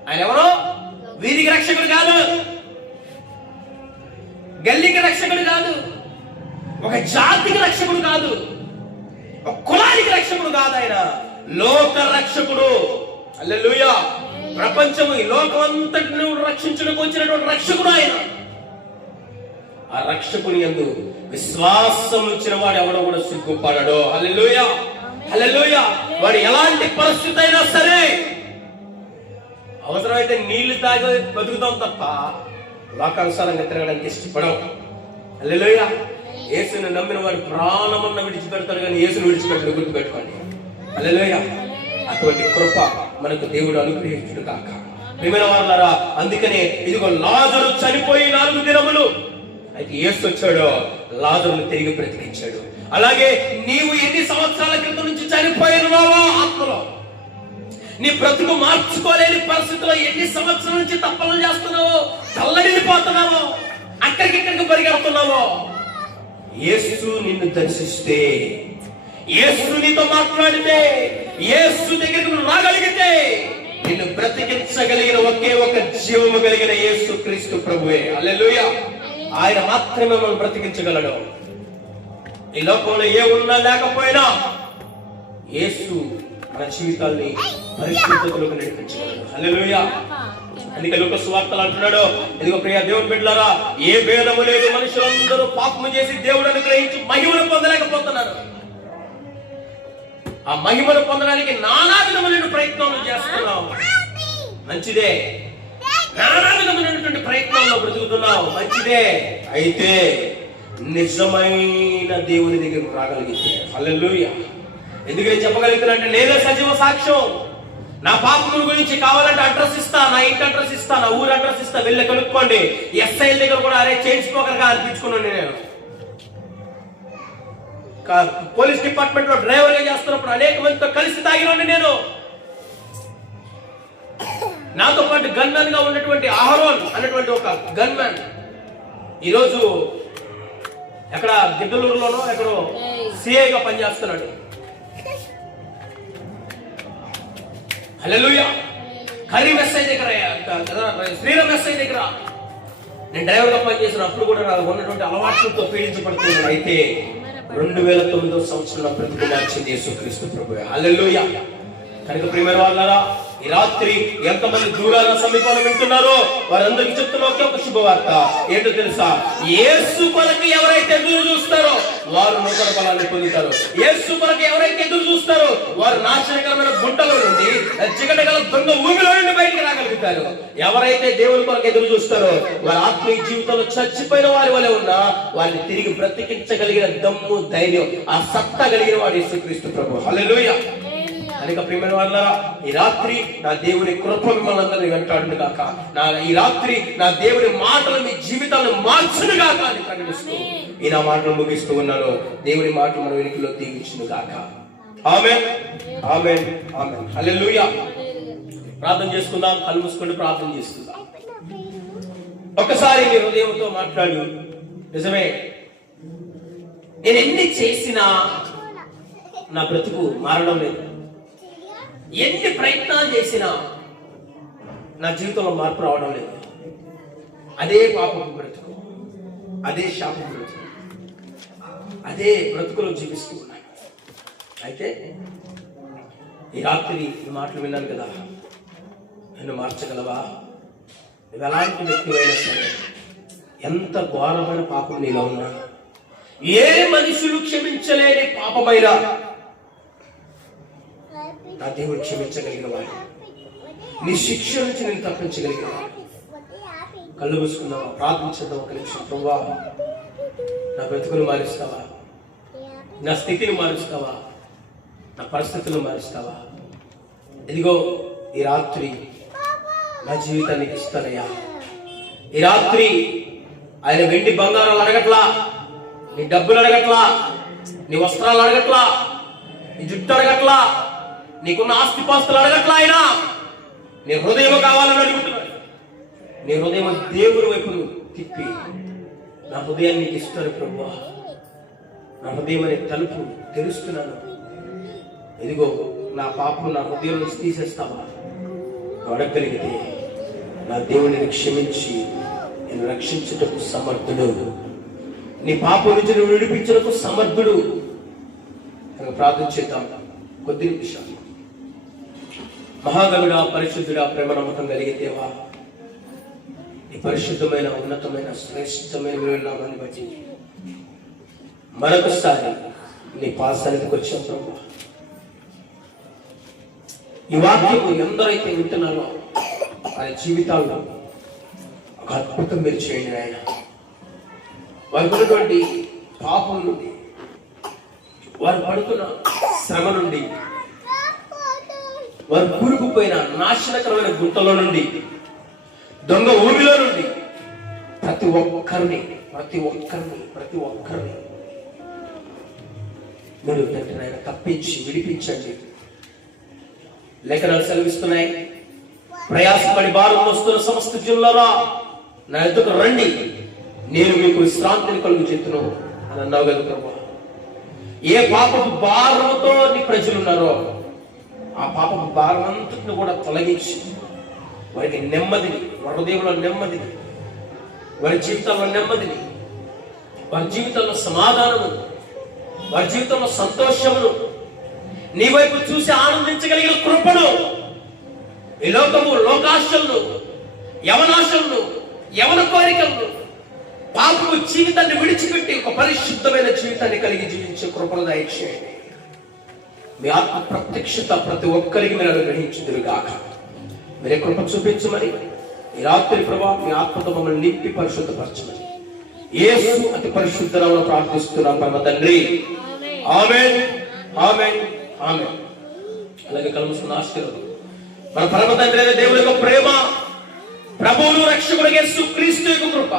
ఆయన ఎవరో వీధికి రక్షకుడు కాదు, గల్లీకి రక్షకుడు కాదు, ఒక జాతికి రక్షకుడు కాదు, ఒక కులానికి రక్షకుడు కాదు, ఆయన లోక రక్షకుడు. హల్లెలూయా. ప్రపంచము ఈ లోకమంతటిని రక్షించడానికి వచ్చినటువంటి రక్షకుడు ఆయన. ఆ రక్షకుని యందు విశ్వాసం ఇచ్చిన వాడు ఎవడో కూడా సిగ్గుపడడు. హల్లెలూయా. హల్లెలూయా. వాడు ఎలాంటి పరిస్థితి అయినా సరే, అవసరమైతే నీళ్లు తాగి బతుకుతాం తప్ప లోకానుసారంగా తిరగడానికి ఇష్టపడం. హల్లెలూయా. యేసుని నమ్మిన వాడు ప్రాణమున్న విడిచిపెడతాడు, కానీ యేసుని విడిచిపెట్టడు, గుర్తుపెట్టుకోండి. హల్లెలూయా. అటువంటి కృప మనకు దేవుడు అనుగ్రహించుడు కాక. ప్రియమైన వారులారా, అందుకనే ఇదిగో లాజరు చనిపోయి 4 దినములు, అయితే యేసు వచ్చాడు, లాజరును తిరిగి బ్రతికించాడు. అలాగే నీవు ఎన్ని సంవత్సరాల క్రితం నుంచి చనిపోయినావో ఆత్మలో, నీ బ్రతుకు మార్చుకోలేని పరిస్థితిలో ఎన్ని సంవత్సరాల నుంచి తప్పలు చేస్తున్నావో, తల్లడిల్లిపోతున్నావో, అక్కడికిక్కడికి పరిగెడుతున్నావో, యేసు నిన్ను దర్శిస్తే, యేసు నీతో మాట్లాడితే, యేసు దగ్గరికి నువ్వు రాగలిగితే, నిన్ను బ్రతికించగలిగిన ఒకే ఒక జీవము కలిగిన యేసు క్రీస్తు ప్రభువే. హల్లెలూయా. ఆయన మాత్రమే మనం బ్రతికించగలడు. ఈ లోకంలో ఏ ఉన్నా లేకపోయినా యేసు మన జీవితాల్ని పరిశుద్ధతలోకి నడిపించగలడు. హల్లెలూయా. అందుకే లూకా సువార్తలో అంటున్నాడు, ఇదిగో ప్రియ దేవుని బిడ్డలారా, ఏ భేదము లేదు, మనుషులందరూ పాపము చేసి దేవుడు అనుగ్రహించి మహిమను పొందలేకపోతున్నారు. ఆ మహిమను పొందడానికి నానా విధములైన ప్రయత్నాలు చేస్తున్నాం. మంచిదే. నానా విధమైనటువంటి ప్రయత్నాల్లో బ్రతుకుతున్నావు, మంచిదే. అయితే నిజమైన దేవుని దగ్గరకు రాగలిగితే, హల్లెలూయా. ఎందుకని చెప్పగలుగుతానంటే, నేనే సజీవ సాక్ష్యం. నా పాపముల గురించి కావాలంటే అడ్రస్ ఇస్తా, నా ఇంటి అడ్రస్ ఇస్తా, నా ఊరు అడ్రస్ ఇస్తా, వెళ్ళి కనుక్కోండి. ఎస్ఐ దగ్గర కూడా అరే చేయించుకోకగా అనిపించుకున్నాను. నేను పోలీస్ డిపార్ట్మెంట్ లో డ్రైవర్ గా చేస్తున్నప్పుడు అనేక మందితో కలిసి తాగినండి. నేను నాతో పాటు గన్మెన్ గా ఉన్నటువంటి అహరోన్ అన్నటువంటి ఒక గన్మెన్ ఈరోజు ఎక్కడ గిద్దలూరులోనో ఎక్కడో సిఐగా పనిచేస్తున్నాడు. హల్లెలూయా. కరీం ఎస్ఐ దగ్గర, శ్రీరామ్ ఎస్ఐ దగ్గర నేను డ్రైవర్ గా పనిచేసినప్పుడు కూడా నాకు ఉన్నటువంటి అలవాట్లతో పీడించబడుతున్నాను. అయితే 2009వ సంవత్సరంలో బ్రతుకు మార్చింది యేసుక్రీస్తు ప్రభువే. హల్లెలూయా. కనుక ప్రియమైన వాళ్ళారా, ఈ రాత్రి ఎంతమంది దూరాల సమీపంలో వింటున్నారో వారందరికీ చెప్తున్న ఒకే ఒక శుభవార్త ఏంటో తెలుసా? యేసు కొరకు ఎవరైతే ఎదురు చూస్తారో వారు నూతన బలాన్ని పొందుతారు. యేసు కొరకు ఎవరైతే ఎదురు చూస్తారో వారు నాశనకరమైన గుంటలో నుండి, జిగటగల దొంగ ఊబిలో నుండి బయటికి రాగలుగుతారు. ఎవరైతే దేవుని కొరకు ఎదురు చూస్తారో వారి ఆత్మీయ జీవితంలో చచ్చిపోయిన వారి వలె ఉన్నా వారిని తిరిగి బ్రతికించగలిగిన దమ్ము, ధైర్యం, ఆ సత్తా కలిగిన వాడు యేసుక్రీస్తు ప్రభు. హల్లెలూయా. కనుక ప్రియమైన వారులారా, ఈ రాత్రి నా దేవుని కృప మిమ్మల్ని అందరినీ వెంటాడును గాక. ఈ రాత్రి నా దేవుని మాటలు మీ జీవితాలను మార్చును గాక అని ప్రకటిస్తూ ఈ నా మాటలు ముగిస్తూ ఉన్నాను. దేవుని మాటలు మన వెనుకలో దీవించును గాక. ఆమేన్, ఆమేన్, ఆమేన్. హల్లెలూయా. ప్రార్థన చేసుకుందాం. కళ్ళు మూసుకొని ప్రార్థన చేసుకుందాం. ఒక్కసారి మీ హృదయంతో మాట్లాడు. నిజమే, నేను ఎన్ని చేసినా నా బ్రతుకు మారడం లేదు. ఎన్ని ప్రయత్నాలు చేసినా నా జీవితంలో మార్పు రావడం లేదు. అదే పాపపు బ్రతుకు, అదే శాపపు బ్రతుకు, అదే బ్రతుకులో జీవిస్తూ ఉన్నాయి. అయితే ఈ రాత్రి ఈ మాటలు విన్నాను కదా, నన్ను మార్చగలవా? నువ్వు ఎలాంటి వ్యక్తివైనా సరే, ఎంత ఘోరమైన పాపం నీలో ఉన్నా, ఏ మనుషులు క్షమించలేని పాపమైనా నా దేవుడు క్షమించగలిగిన వాడు, నీ శిక్ష నుంచి నేను తప్పించగలిగిన వాడు. కళ్ళు మూసుకుందామా, ప్రార్థించడం. ఒక నిమిషం. ప్రభువా, నా బ్రతుకును మారుస్తావా? నా స్థితిని మారుస్తావా? నా పరిస్థితులను మారుస్తావా? ఇదిగో ఈ రాత్రి నా జీవితానికి ఇస్తానయ్యా. ఈ రాత్రి ఆయన వెండి బంగారాలు అడగట్లా, నీ డబ్బులు అడగట్లా, నీ వస్త్రాలు అడగట్లా, నీ జుట్టు అడగట్లా, నీకున్న ఆస్తిపాస్తులు అడగట్లా. ఆయన నీ హృదయం కావాలని అడుగుతున్నాడు. నీ హృదయం దేవుని వైపు తిప్పి, నా హృదయాన్ని నీకు ఇస్తాను ప్రభువా, నా హృదయం అనే తలుపు తెరుస్తున్నాను, ఇదిగో నా పాపం నా హృదయం నుంచి తీసేస్తావా? అడగలిగితే నా దేవుడిని క్షమించి నేను రక్షించుటకు సమర్థుడు, నీ పాపం నుంచి నువ్వు విడిపించుటకు సమర్థుడు. ప్రార్థన చేద్దాం కొద్ది నిమిషాలు. మహాగణుడా, పరిశుద్ధుడా, ప్రేమ నమ్మకం కలిగిన దేవా, నీ పరిశుద్ధమైన, ఉన్నతమైన, శ్రేష్టమైన నామాన్ని బట్టి మరొకసారి నీ పాసానికి వచ్చాం ప్రభు. ఈ వాక్యము ఎందరైతే వింటున్నారో వారి జీవితాల్లో ఒక అద్భుతం మీరు చేయండి ఆయన. వారికి ఉన్నటువంటి పాపం నుండి, వారు పడుతున్న శ్రమ నుండి, వారు కూరుకుపోయిన నాశనకరమైన గుంటలో నుండి, దొంగ ఊరిలో నుండి ప్రతి ఒక్కరిని మీరు వెంటనే తప్పించి విడిపించండి. లేఖనాలు సెలవిస్తున్నాయి, ప్రయాసపడి భారం వస్తున్న సమస్త జిల్లారా నా ఎదుకు రండి, నేను మీకు విశ్రాంతిని కలుగు చేతును అని అన్నావు కదా ప్రభు. ఏ పాపపు భారంతో నీ ప్రజలు ఉన్నారో ఆ పాపపు భారం అంతటిని కూడా తొలగించి వారికి నెమ్మదిని, వారి హృదయంలో నెమ్మదిని, వారి జీవితంలో నెమ్మదిని, వారి జీవితంలో సమాధానము, వారి జీవితంలో సంతోషమును, నీ వైపు చూసి ఆనందించగలిగిన కృపను, ఈ లోకము లోకాశలను, యవనాశలను, యవన కోరికలను, పాపము జీవితాన్ని విడిచిపెట్టి ఒక పరిశుద్ధమైన జీవితాన్ని కలిగి జీవించే కృపను దయచేయండి. మీ ఆత్మ ప్రత్యక్షత ప్రతి ఒక్కరికి మీరు అనుగ్రహించుదురు గాక. మీరే కృప చూపించమని ఈ రాత్రి ప్రభా మీ ఆత్మతో మమ్మల్ని నింపి పరిశుద్ధపరచమని యేసు అతి పరిశుద్ధ నామములో ప్రార్థిస్తున్నాం పరమ తండ్రి. ఆమేన్, ఆమేన్, ఆమేన్. అలాగే కలుసుకున్న ఆశీర్వాదం మన పరమ తండ్రి అయిన దేవుని యొక్క ప్రేమ, ప్రభువును రక్షకుడు యేసు క్రీస్తు యొక్క కృప,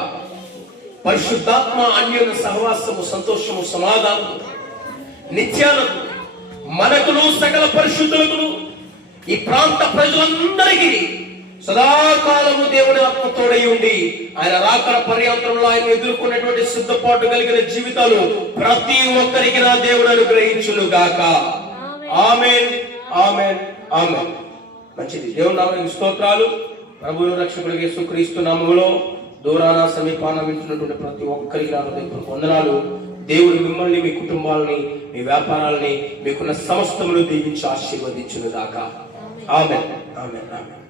పరిశుద్ధాత్మ అన్యోన్య సహవాసము, సంతోషము, సమాధానము, నిత్యానందము మనకును సకల పరిశుద్ధులకును ఈ ప్రాంత ప్రజలందరికీ సదాకాలము దేవుని ఆత్మతోడై ఉండి ఆయన రాకడ పర్యాంతరంలో ఆయన ఎదుర్కొన్నటువంటి సిద్ధపాటు కలిగిన జీవితాలు ప్రతి ఒక్కరికి నా దేవుడు అనుగ్రహించును గాక. ఆమేన్, ఆమేన్, ఆమేన్. మంచిది. దేవుని నామమునకు స్తోత్రాలు. ప్రభువు రక్షకుడు యేసుక్రీస్తు నామములో దూరాన సమీపాన వింటున్నటువంటి ప్రతి ఒక్కరికి నా హృదయపూర్వక వందనాలు. దేవుడు మిమ్మల్ని, మీ కుటుంబాలని, మీ వ్యాపారాలని, మీకున్న సమస్తమును దీవించి ఆశీర్వదించును గాక. ఆమేన్, ఆమేన్, ఆమేన్.